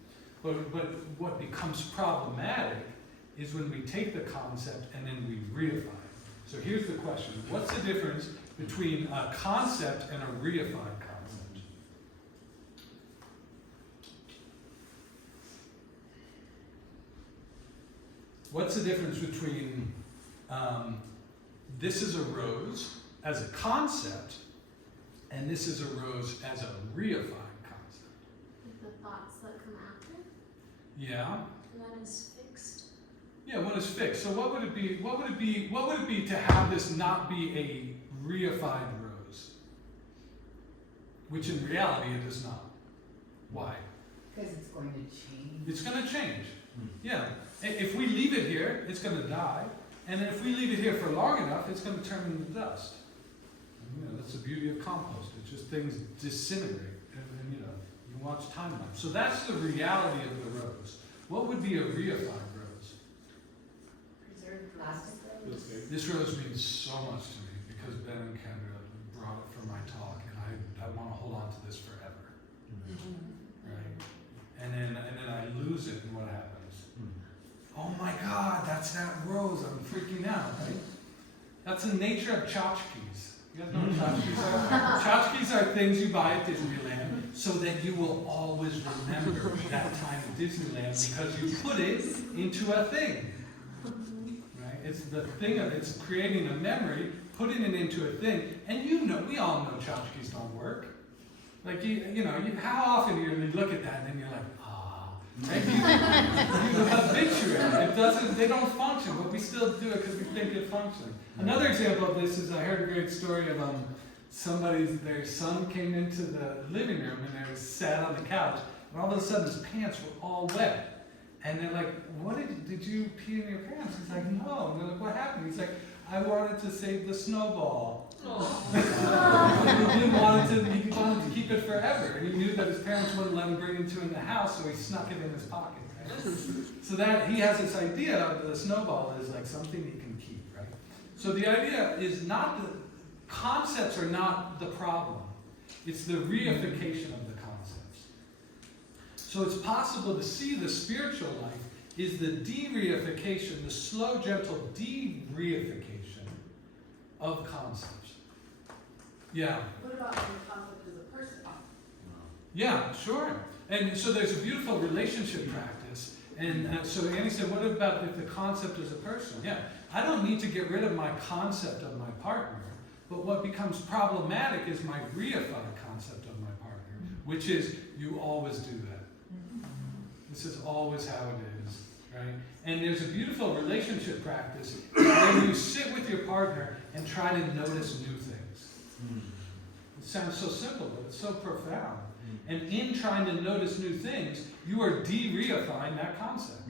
But what becomes problematic is when we take the concept and then we reify it. So here's the question. What's the difference between a concept and a reified concept? What's the difference between this is a rose as a concept and this is a rose as a reified concept? The thoughts that come after? Yeah. That is fixed. Yeah, one is fixed. So what would it be? What would it be to have this not be a reified rose? Which in reality it is not. Why? Because it's going to change. It's going to change. Yeah. If we leave it here, it's going to die. And if we leave it here for long enough, it's going to turn into dust. And, that's the beauty of compost. It's just things disintegrate. And you watch time lapse. So that's the reality of the rose. What would be a reified rose? Preserved rose. This rose means so much to me because Ben and Kendra brought it for my talk, and I want to hold on to this forever. Right? And then I lose it, and what happens? Oh my God, that's that rose. I'm freaking out, right? That's the nature of tchotchkes. You guys know what tchotchkes are? Tchotchkes are things you buy at Disneyland so that you will always remember that time at Disneyland because you put it into a thing. Right? It's the thing of it's creating a memory, putting it into a thing, and we all know tchotchkes don't work. Like how often you look at that and then you're like, right? You habituate. They don't function, but we still do it because we think it functions. Another example of this is I heard a great story of their son came into the living room and they sat on the couch, and all of a sudden his pants were all wet. And they're like, "What did you pee in your pants?" He's like, "No." And they're like, "What happened?" He's like, "I wanted to save the snowball." He wanted to keep it forever. And he knew that his parents wouldn't let him bring it in the house, so he snuck it in his pocket. Right? So that he has this idea of the snowball as like something he can keep, right? So the idea is not concepts are not the problem. It's the reification of the concepts. So it's possible to see the spiritual life is the de-reification, the slow, gentle de-reification of concepts. Yeah. What about the concept as a person? Yeah, sure. And so there's a beautiful relationship practice. And so Annie said, what about if the concept is a person? Yeah, I don't need to get rid of my concept of my partner, but what becomes problematic is my reified concept of my partner, which is you always do that. This is always how it is, right? And there's a beautiful relationship practice where you sit with your partner and try to notice new things. It sounds so simple, but it's so profound. And in trying to notice new things, you are de-reifying that concept.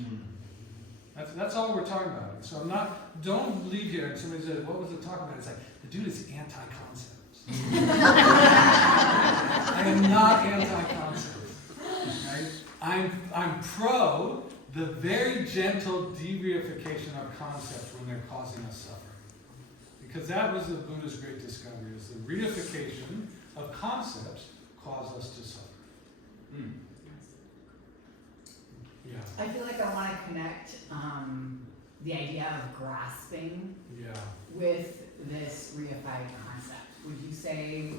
That's all we're talking about. So don't leave here and somebody says, what was it talking about? It's like, the dude is anti-concepts. I am not anti-concepts. Right? I'm pro the very gentle de-reification of concepts when they're causing us suffering. Because that was the Buddha's great discovery, is the reification of concepts cause us to suffer. Yeah. I feel like I want to connect the idea of grasping with this reified concept. Would you say,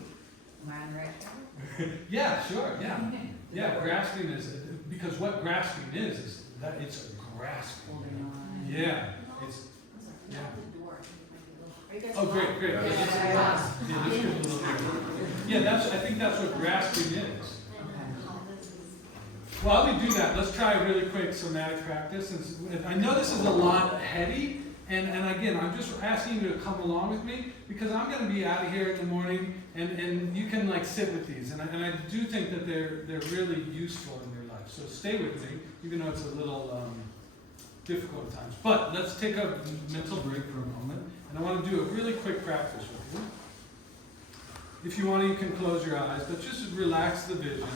am I on the right track? Yeah, sure, yeah. Yeah, grasping is, because what grasping is that it's a grasping. Holding on. Yeah, it's, yeah. Are you guys? Oh, great. Yeah, Let's get a little bit. I think that's what grasping is. While we do that, let's try a really quick somatic practice. And I know this is a lot heady, and again, I'm just asking you to come along with me, because I'm going to be out of here in the morning, and you can like sit with these. And I do think that they're really useful in your life. So stay with me, even though it's a little difficult at times. But let's take a mental break for a moment, and I want to do a really quick practice with you. If you want to, you can close your eyes, but just relax the vision.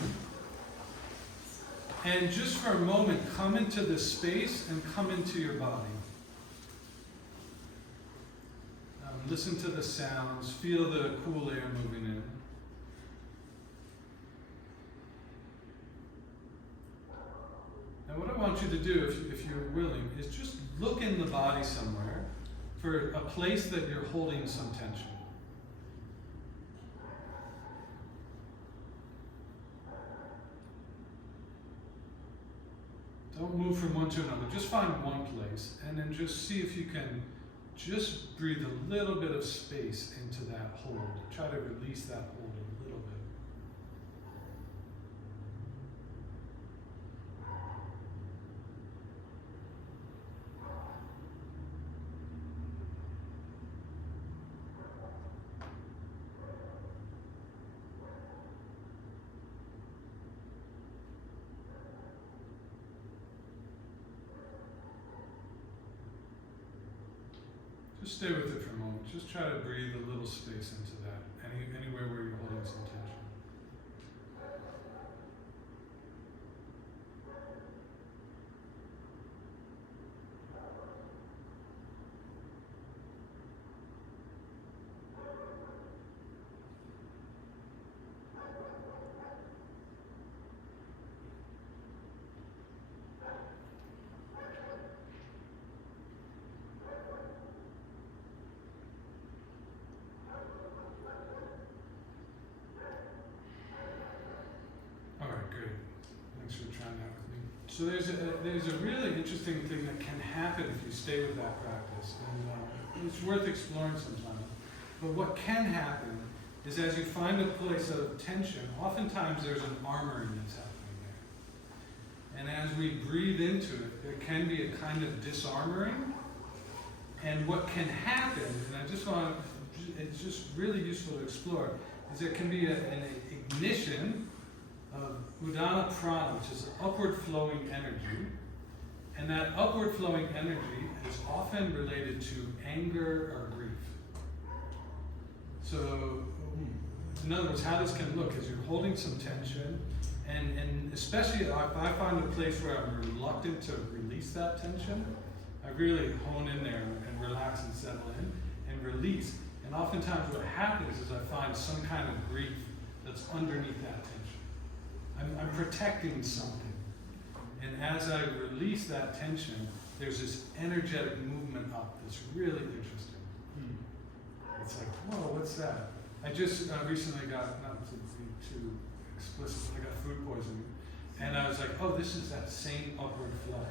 And just for a moment, come into this space and come into your body. Listen to the sounds, feel the cool air moving in. And what I want you to do, if you're willing, is just look in the body somewhere for a place that you're holding some tension. Don't move from one to another. Just find one place and then just see if you can just breathe a little bit of space into that hold. Try to release that hold a little bit. Just stay with it for a moment. Just try to breathe a little space into that, anywhere where you're holding some tension. So there's a really interesting thing that can happen if you stay with that practice, and it's worth exploring sometime. But what can happen is as you find a place of tension, oftentimes there's an armoring that's happening there. And as we breathe into it, there can be a kind of disarmoring. And what can happen, and it's just really useful to explore, is there can be an ignition of Udana Prana, which is upward flowing energy. And that upward flowing energy is often related to anger or grief. So, in other words, how this can look is you're holding some tension, and especially if I find a place where I'm reluctant to release that tension, I really hone in there and relax and settle in and release. And oftentimes what happens is I find some kind of grief that's underneath that tension. I'm protecting something. And as I release that tension, there's this energetic movement up that's really interesting. It's like, whoa, what's that? I just recently got, not to be too explicit, I got food poisoning. And I was like, oh, this is that same upward flow.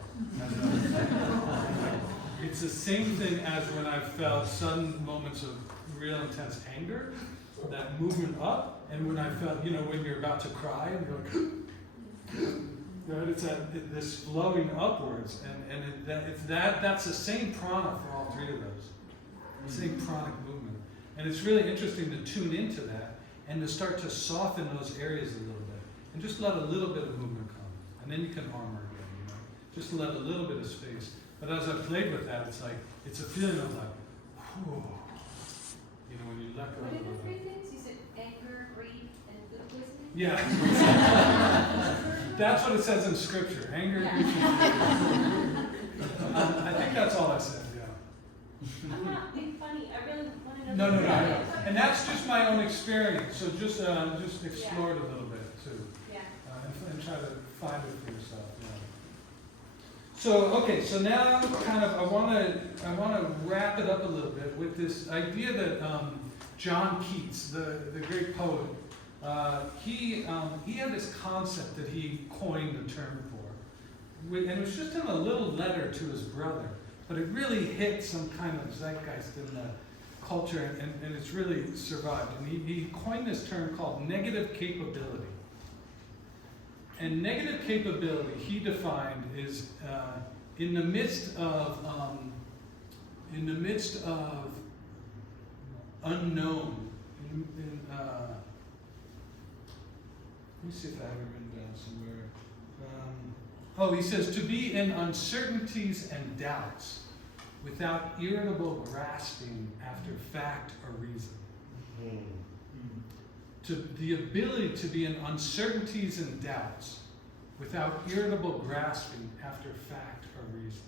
It's the same thing as when I felt sudden moments of real intense anger, that movement up, and when I felt, when you're about to cry, and you're like, right? It's this flowing upwards, and that's the same prana for all three of those. The same pranic movement. And it's really interesting to tune into that and to start to soften those areas a little bit. And just let a little bit of movement come. And then you can armor again, Just let a little bit of space. But as I played with that, it's a feeling of like, whew. When you let go What of are the it. three things? You said anger, grief, and food poisoning? Yeah. That's what it says in scripture. Anger, grief, and I think that's all I said, yeah. I'm not being funny. I really want to know. No. And that's just my own experience. So just explore it a little bit too. Yeah. And try to find it for yourself. Yeah. So now kind of I want to wrap it up a little bit with this idea that John Keats, the great poet, he had this concept that he coined a term for, and it was just in a little letter to his brother, but it really hit some kind of zeitgeist in the culture, and it's really survived. And he coined this term called negative capability. And negative capability, he defined, is in the midst of unknown. Let me see if I have it written down somewhere. He says, to be in uncertainties and doubts without irritable grasping after fact or reason. To the ability to be in uncertainties and doubts without irritable grasping after fact or reason.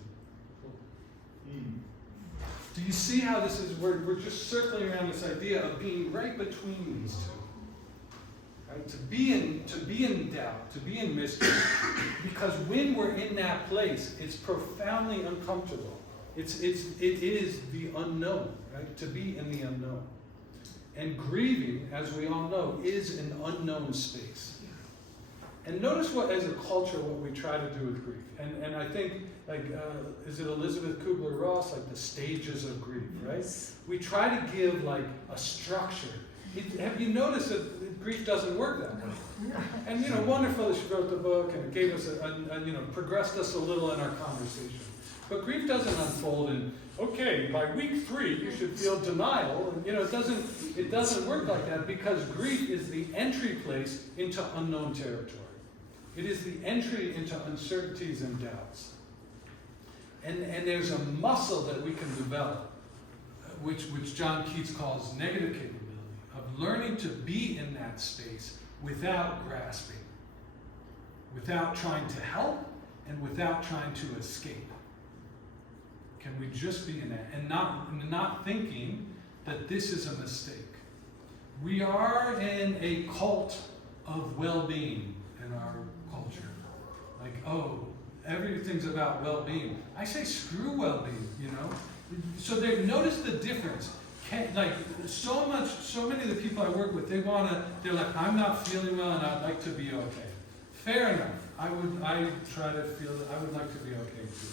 Do you see how this is? We're just circling around this idea of being right between these two. Right? To be in doubt, to be in mystery, because when we're in that place, it's profoundly uncomfortable. It is the unknown, right? To be in the unknown. And grieving, as we all know, is an unknown space. And notice what, as a culture, what we try to do with grief. And I think, is it Elizabeth Kubler-Ross, the stages of grief, right? We try to give, a structure. Have you noticed that grief doesn't work that way? And, wonderful that she wrote the book and it gave us, progressed us a little in our conversation. But grief doesn't unfold in, okay, by week 3 you should feel denial. And, it doesn't work like that, because grief is the entry place into unknown territory. It is the entry into uncertainties and doubts. And there's a muscle that we can develop, which John Keats calls negative capability, of learning to be in that space without grasping, without trying to help, and without trying to escape. Can we just be in that, and not thinking that this is a mistake? We are in a cult of well-being in our culture. Everything's about well-being. I say screw well-being, So notice the difference. So many of the people I work with, they're like, I'm not feeling well and I'd like to be okay. Fair enough. I would like to be okay too.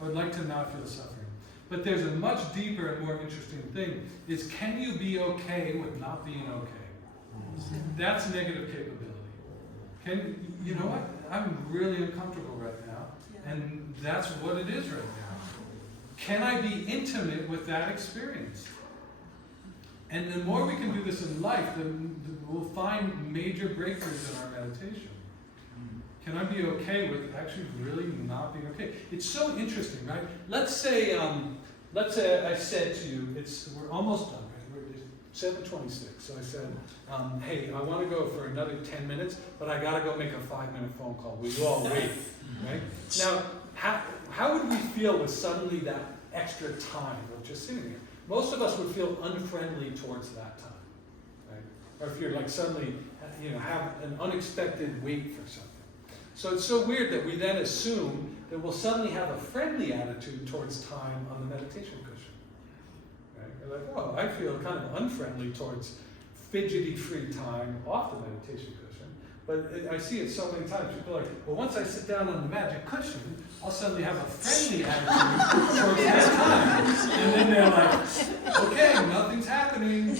I would like to not feel suffering. But there's a much deeper and more interesting thing, is can you be okay with not being okay? That's negative capability. You know what? I'm really uncomfortable right now, and that's what it is right now. Can I be intimate with that experience? And the more we can do this in life, we'll find major breakthroughs in our meditation. Can I be okay with actually really not being okay? It's so interesting, right? Let's say I said to you, we're almost done, right? We're 7:26. So I said, hey, I want to go for another 10 minutes, but I got to go make a 5-minute phone call. Will you all wait? Right? Now, how would we feel with suddenly that extra time of just sitting here? Most of us would feel unfriendly towards that time, right? or if you're like suddenly, have an unexpected wait for something. So it's so weird that we then assume that we'll suddenly have a friendly attitude towards time on the meditation cushion. Right? You're like, oh, I feel kind of unfriendly towards fidgety free time off the meditation cushion. But I see it so many times. People are like, well, once I sit down on the magic cushion, I'll suddenly have a friendly attitude towards that time. And then they're like, okay, nothing's happening.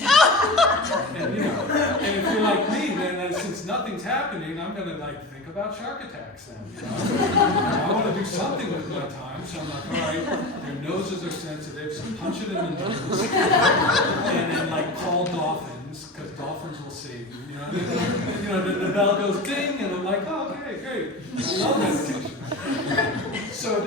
And if you're like me, then since nothing's happening, I'm going to think about shark attacks then. I want to do something with my time, so I'm like, all right, their noses are sensitive, so punch it in the nose. And then call dolphins, because dolphins will save you. The bell goes ding, and I'm like, oh, okay, great. I love meditation. So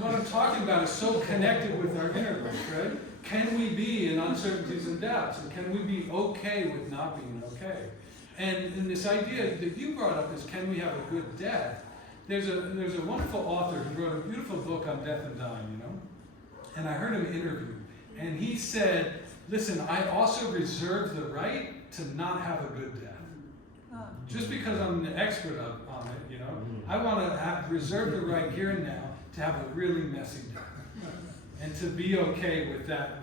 what I'm talking about is so connected with our inner life, right? Can we be in uncertainties and doubts? And can we be okay with not being okay? And this idea that you brought up is, can we have a good death? There's a wonderful author who wrote a beautiful book on death and dying, And I heard him interview, and he said, listen, I also reserve the right to not have a good death. Just because I'm an expert on it, I want to reserve the right here and now to have a really messy death. And to be okay with that,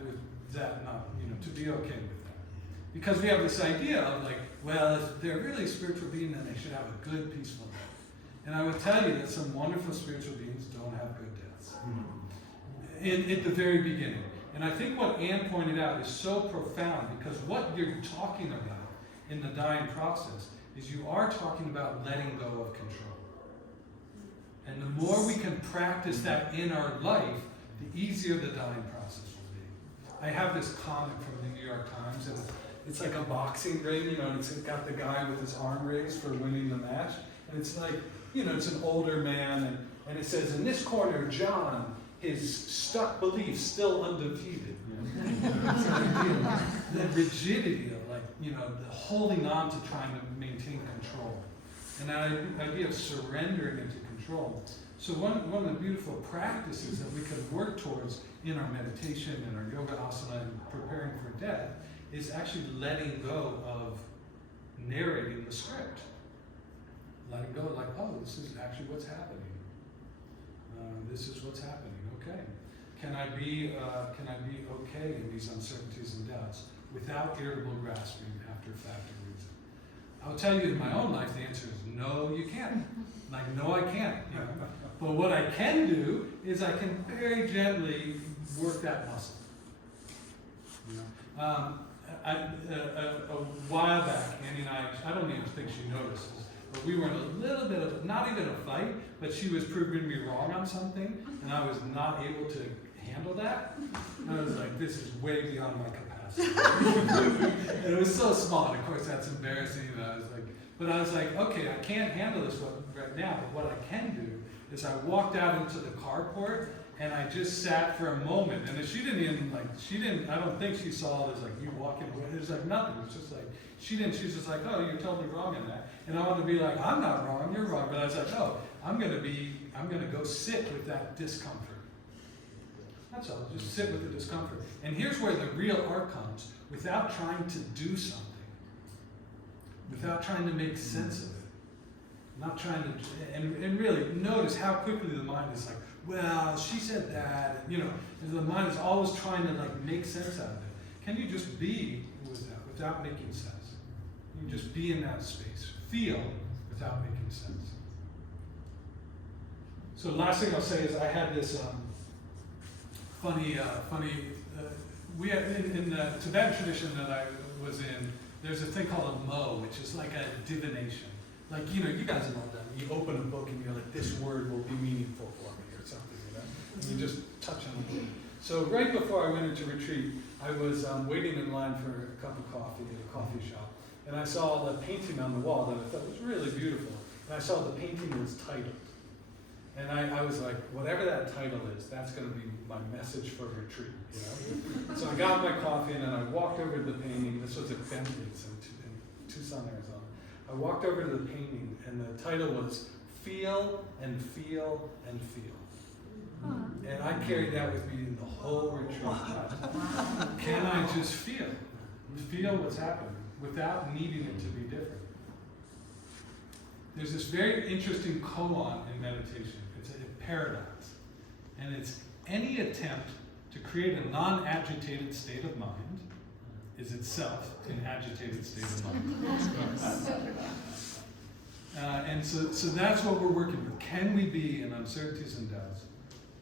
to be okay with that. Because we have this idea of well, if they're really a spiritual being, then they should have a good, peaceful death. And I would tell you that some wonderful spiritual beings don't have good deaths. At the very beginning. And I think what Anne pointed out is so profound, because what you're talking about in the dying process is you are talking about letting go of control. And the more we can practice that in our life, the easier the dying process will be. I have this comic from the New York Times, and it's like a boxing ring, and it's got the guy with his arm raised for winning the match. And it's it's an older man, and it says, in this corner, John, his stuck beliefs still undefeated. The rigidity of the holding on to trying to maintain control. And that idea of surrendering into control. So one of the beautiful practices that we could work towards in our meditation and our yoga asana and preparing for death is actually letting go of narrating the script. Letting go oh, this is actually what's happening. This is what's happening. Okay. Can I be okay in these uncertainties and doubts without irritable grasping after fact or reason? I'll tell you in my own life, the answer is no, you can't. No, I can't. But what I can do is I can very gently work that muscle. A while back, Annie and I don't even think she notices, but we were in a little bit of, not even a fight, but she was proving me wrong on something, and I was not able to handle that. And I was like, this is way beyond my capacity. And it was so small, and of course that's embarrassing, and I was like, okay, I can't handle this right now, but what I can do is I walked out into the carport, and I just sat for a moment, and she didn't, I don't think she saw this, you walking away, it was nothing, it was just she's just oh, you're totally wrong in that. And I wanted to be I'm not wrong, you're wrong, but I was no, I'm gonna go sit with that discomfort. That's all, just sit with the discomfort. And here's where the real art comes, without trying to do something, without trying to make sense of it, not trying to, and really notice how quickly the mind is well, she said that, and the mind is always trying to make sense out of it. Can you just be with that without making sense? You can just be in that space, feel without making sense. So the last thing I'll say is I had this we had in the Tibetan tradition that I was in, there's a thing called a mo, which is a divination. You guys know that. You open a book and you're this word will be meaningful for me or something, And you just touch on it. So right before I went into retreat, I was waiting in line for a cup of coffee at a coffee shop. And I saw the painting on the wall that I thought was really beautiful. And I saw the painting was titled. And I was like, whatever that title is, that's going to be my message for retreat. So I got my coffee and then I walked over to the painting. This was at Bentley's in Tucson, Arizona. I walked over to the painting and the title was Feel and Feel and Feel. And I carried that with me in the whole retreat. Can I just feel? Feel what's happening. without needing it to be different. There's this very interesting koan in meditation. It's a paradox. And it's any attempt to create a non-agitated state of mind is itself an agitated state of mind. And so that's what we're working with. Can we be in uncertainties and doubts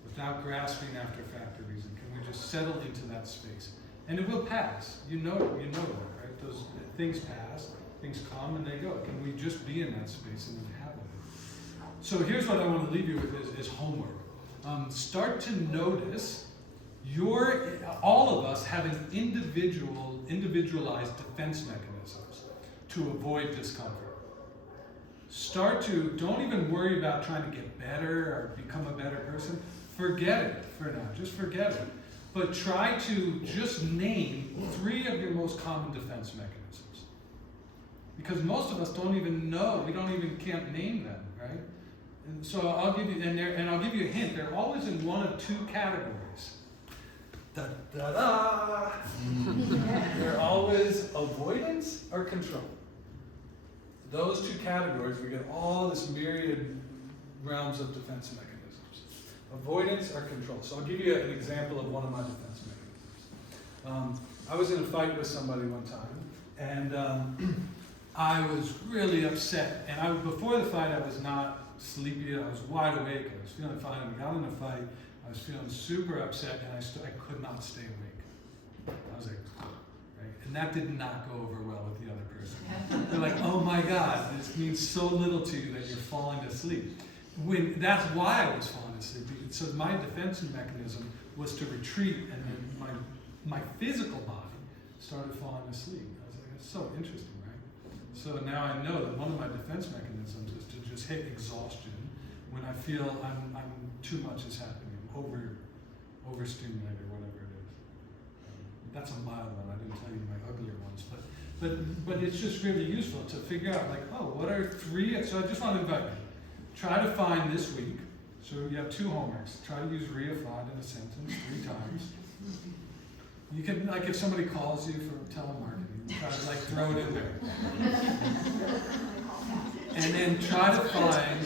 without grasping after fact or reason? Can we just settle into that space? And it will pass. You know that, right? Those things pass, things come and they go. Can we just be in that space and inhabit it? So here's what I want to leave you with is homework. Start to notice all of us having individualized defense mechanisms to avoid discomfort. Don't even worry about trying to get better or become a better person. Forget it for now, just forget it. But try to just name 3 of your most common defense mechanisms. Because most of us don't even know, can't name them, right? And so I'll give you, and I'll give you a hint, they're always in one of 2 categories. Da da da! They're always avoidance or control. Those 2 categories, we get all this myriad realms of defense mechanisms. Avoidance or control. So I'll give you an example of one of my defense mechanisms. I was in a fight with somebody one time, and I was really upset. And before the fight, I was not sleepy. I was wide awake. I was feeling fine. We got in a fight. I was feeling super upset, and I could not stay awake. I was like, right? And that did not go over well with the other person. They're like, oh my God, this means so little to you that you're falling asleep. That's why I was falling asleep. So my defense mechanism was to retreat, and then my physical body started falling asleep. I was like, that's so interesting, right? So now I know that one of my defense mechanisms is to just hit exhaustion when I feel I'm too much is happening, overstimulated, or whatever it is. That's a mild one. I didn't tell you my uglier ones, but it's just really useful to figure out, like, oh, what are 3? So I just want to invite you. Try to find this week. So you have 2 homeworks. Try to use reified in a sentence 3 times. You can, like, if somebody calls you for telemarketing, try to throw it in there. And then try to find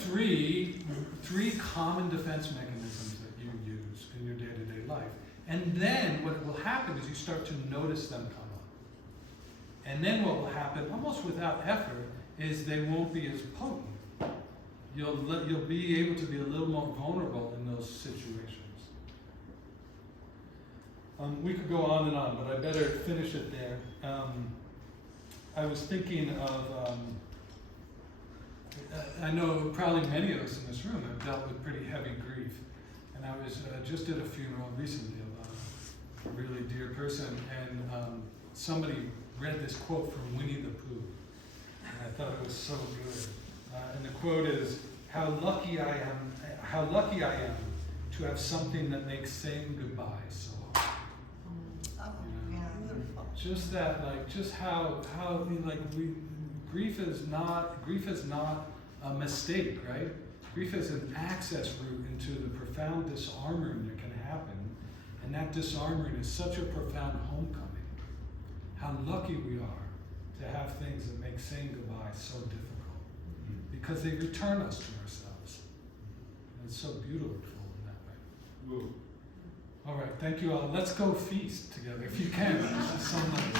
3 common defense mechanisms that you use in your day-to-day life. And then what will happen is you start to notice them come up. And then what will happen, almost without effort, is they won't be as potent. You'll be able to be a little more vulnerable in those situations. We could go on and on, but I better finish it there. I was thinking of, I know probably many of us in this room have dealt with pretty heavy grief. And I was just at a funeral recently of a really dear person, and somebody read this quote from Winnie the Pooh. And I thought it was so good. And the quote is, how lucky I am to have something that makes saying goodbye so hard. Oh, yeah, beautiful. Just that, grief is not a mistake, right? Grief is an access route into the profound disarmoring that can happen, and that disarmoring is such a profound homecoming. How lucky we are to have things that make saying goodbye so difficult, because they return us to ourselves. And it's so beautiful in that way. Woo. All right, thank you all. Let's go feast together if you can. This is so nice.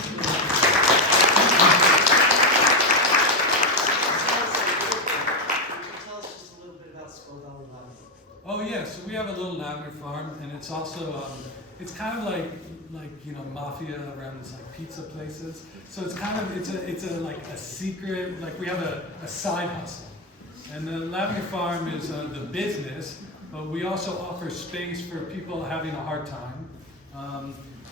Tell us just a little bit about Scoville Lavender. Oh yeah, so we have a little lavender farm, and it's also it's kind of like mafia around these pizza places. So it's kind of it's a secret, we have a side hustle, and the lavender farm is the business, but we also offer space for people having a hard time.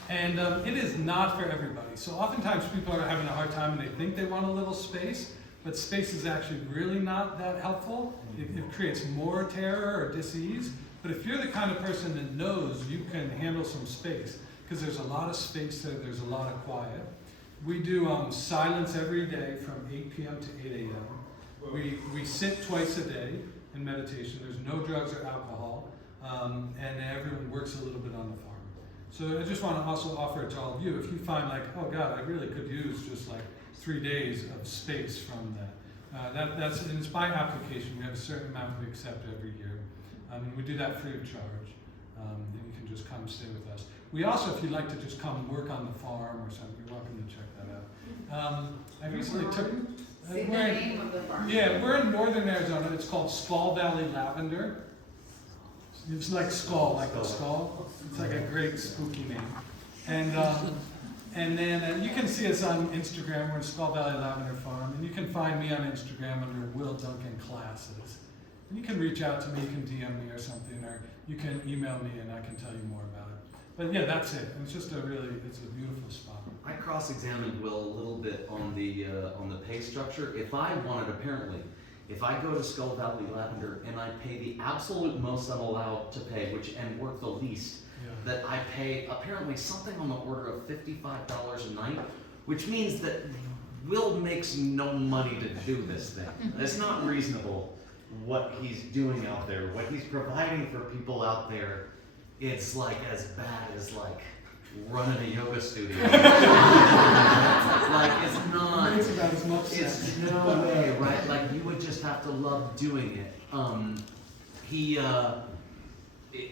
And it is not for everybody. So oftentimes people are having a hard time and they think they want a little space, but space is actually really not that helpful. It creates more terror or dis-ease. But if you're the kind of person that knows you can handle some space, because there's a lot of space there, there's a lot of quiet. We do silence every day from 8 p.m. to 8 a.m. We sit twice a day in meditation. There's no drugs or alcohol, and everyone works a little bit on the farm. So I just want to also offer it to all of you. If you find like, oh God, I really could use just like 3 days of space from that. And it's by application. We have a certain amount we accept every year. And we do that free of charge. And you can just come stay with us. We also, if you'd like to just come work on the farm or something, you're welcome to check that out. I recently took... Say the name of the farm. Yeah, we're in northern Arizona. It's called Skull Valley Lavender. It's like skull, like a skull. It's like a great spooky name. And then you can see us on Instagram. We're at Skull Valley Lavender Farm. And you can find me on Instagram under Will Duncan Classes. And you can reach out to me, you can DM me or something, or you can email me and I can tell you more about it. But yeah, that's it. It's just it's a beautiful spot. I cross-examined Will a little bit on the pay structure. If I go to Skull Valley Lavender and I pay the absolute most I'm allowed to pay, and work the least, that I pay apparently something on the order of $55 a night, which means that Will makes no money to do this thing. It's not reasonable what he's doing out there, what he's providing for people out there. It's like as bad as like running a yoga studio. Like it's not. It's about as much It's sense. no way, right? Like you would just have to love doing it.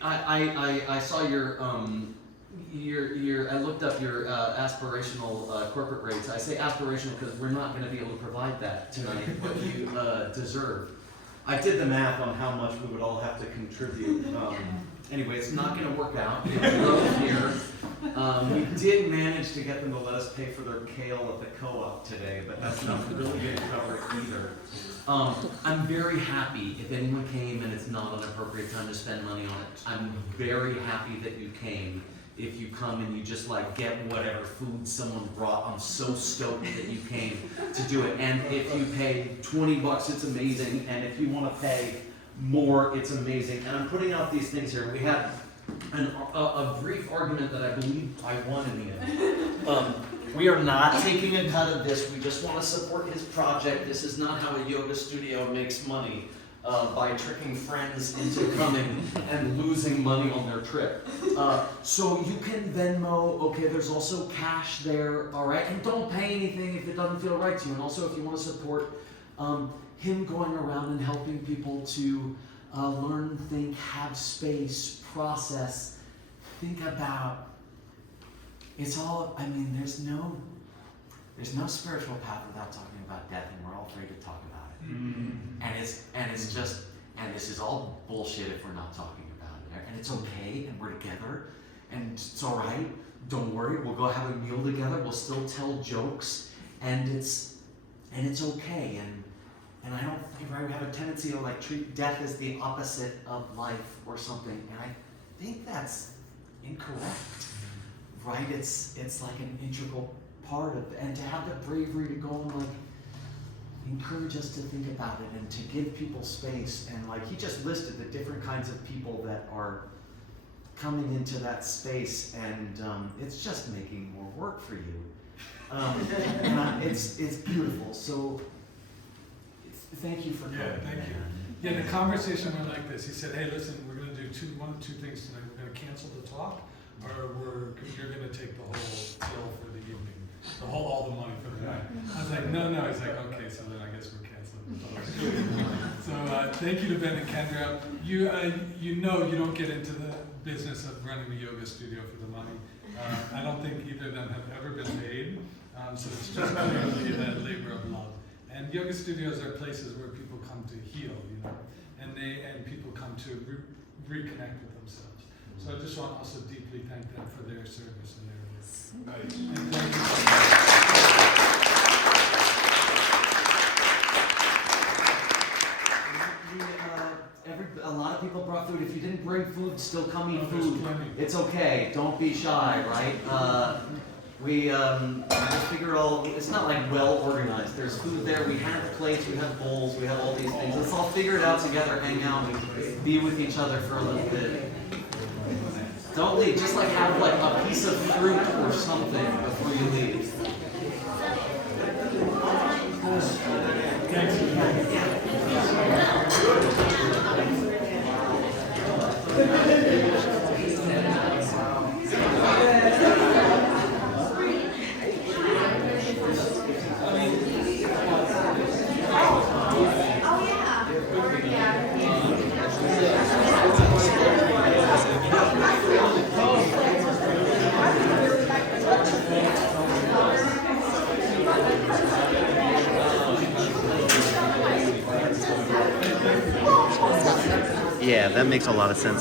I saw your I looked up your aspirational corporate rates. I say aspirational because we're not going to be able to provide that tonight, what you deserve. I did the math on how much we would all have to contribute. Anyway, it's not going to work out. It's low here. We did manage to get them to let us pay for their kale at the co-op today, but that's not really going to cover it either. I'm very happy if anyone came and it's not an appropriate time to spend money on it. I'm very happy that you came. If you come and you just like get whatever food someone brought, I'm so stoked that you came to do it. And if you pay $20, it's amazing. And if you want to pay more, it's amazing. And I'm putting out these things here. We had a brief argument that I believe I won in the end. We are not taking a cut of this. We just want to support his project. This is not how a yoga studio makes money. By tricking friends into coming and losing money on their trip. So you can Venmo, okay, there's also cash there, all right? And don't pay anything if it doesn't feel right to you. And also if you want to support him going around and helping people to learn, think, have space, process, think about, it's all, I mean, there's no spiritual path without talking about death, and we're all afraid to talk about it. And it's just, and this is all bullshit if we're not talking about it. And it's okay, and we're together, and it's all right. Don't worry, we'll go have a meal together. We'll still tell jokes, and it's okay. And I don't think, right, we have a tendency to like treat death as the opposite of life or something, and I think that's incorrect, right? It's like an integral part of, and to have the bravery to go and like encourage us to think about it and to give people space. And like he just listed the different kinds of people that are coming into that space, and it's just making more work for you. And it's beautiful. So thank you for coming. Yeah, thank you. Yeah, the conversation went like this. He said, "Hey, listen, we're going to do one of two things tonight. We're going to cancel the talk, or you're going to take the whole bill for the evening." All the money for the night. I was like, no. He's like, okay, so then I guess we're canceling the talk. So thank you to Ben and Kendra. You know you don't get into the business of running a yoga studio for the money. I don't think either of them have ever been paid. So it's just clearly that labor of love. And yoga studios are places where people come to heal, you know, and people come to reconnect with themselves. So I just want to also deeply thank them for their service and their work. Right. And thank you. A lot of people brought food. If you didn't bring food, still come eat food. It's okay. Don't be shy, right? We figure all. It's not like well organized. There's food there. We have plates. We have bowls. We have all these things. Let's all figure it out together. Hang out and be with each other for a little bit. Don't leave. Just like have like a piece of fruit or something before you leave. Thanks. makes a lot of sense.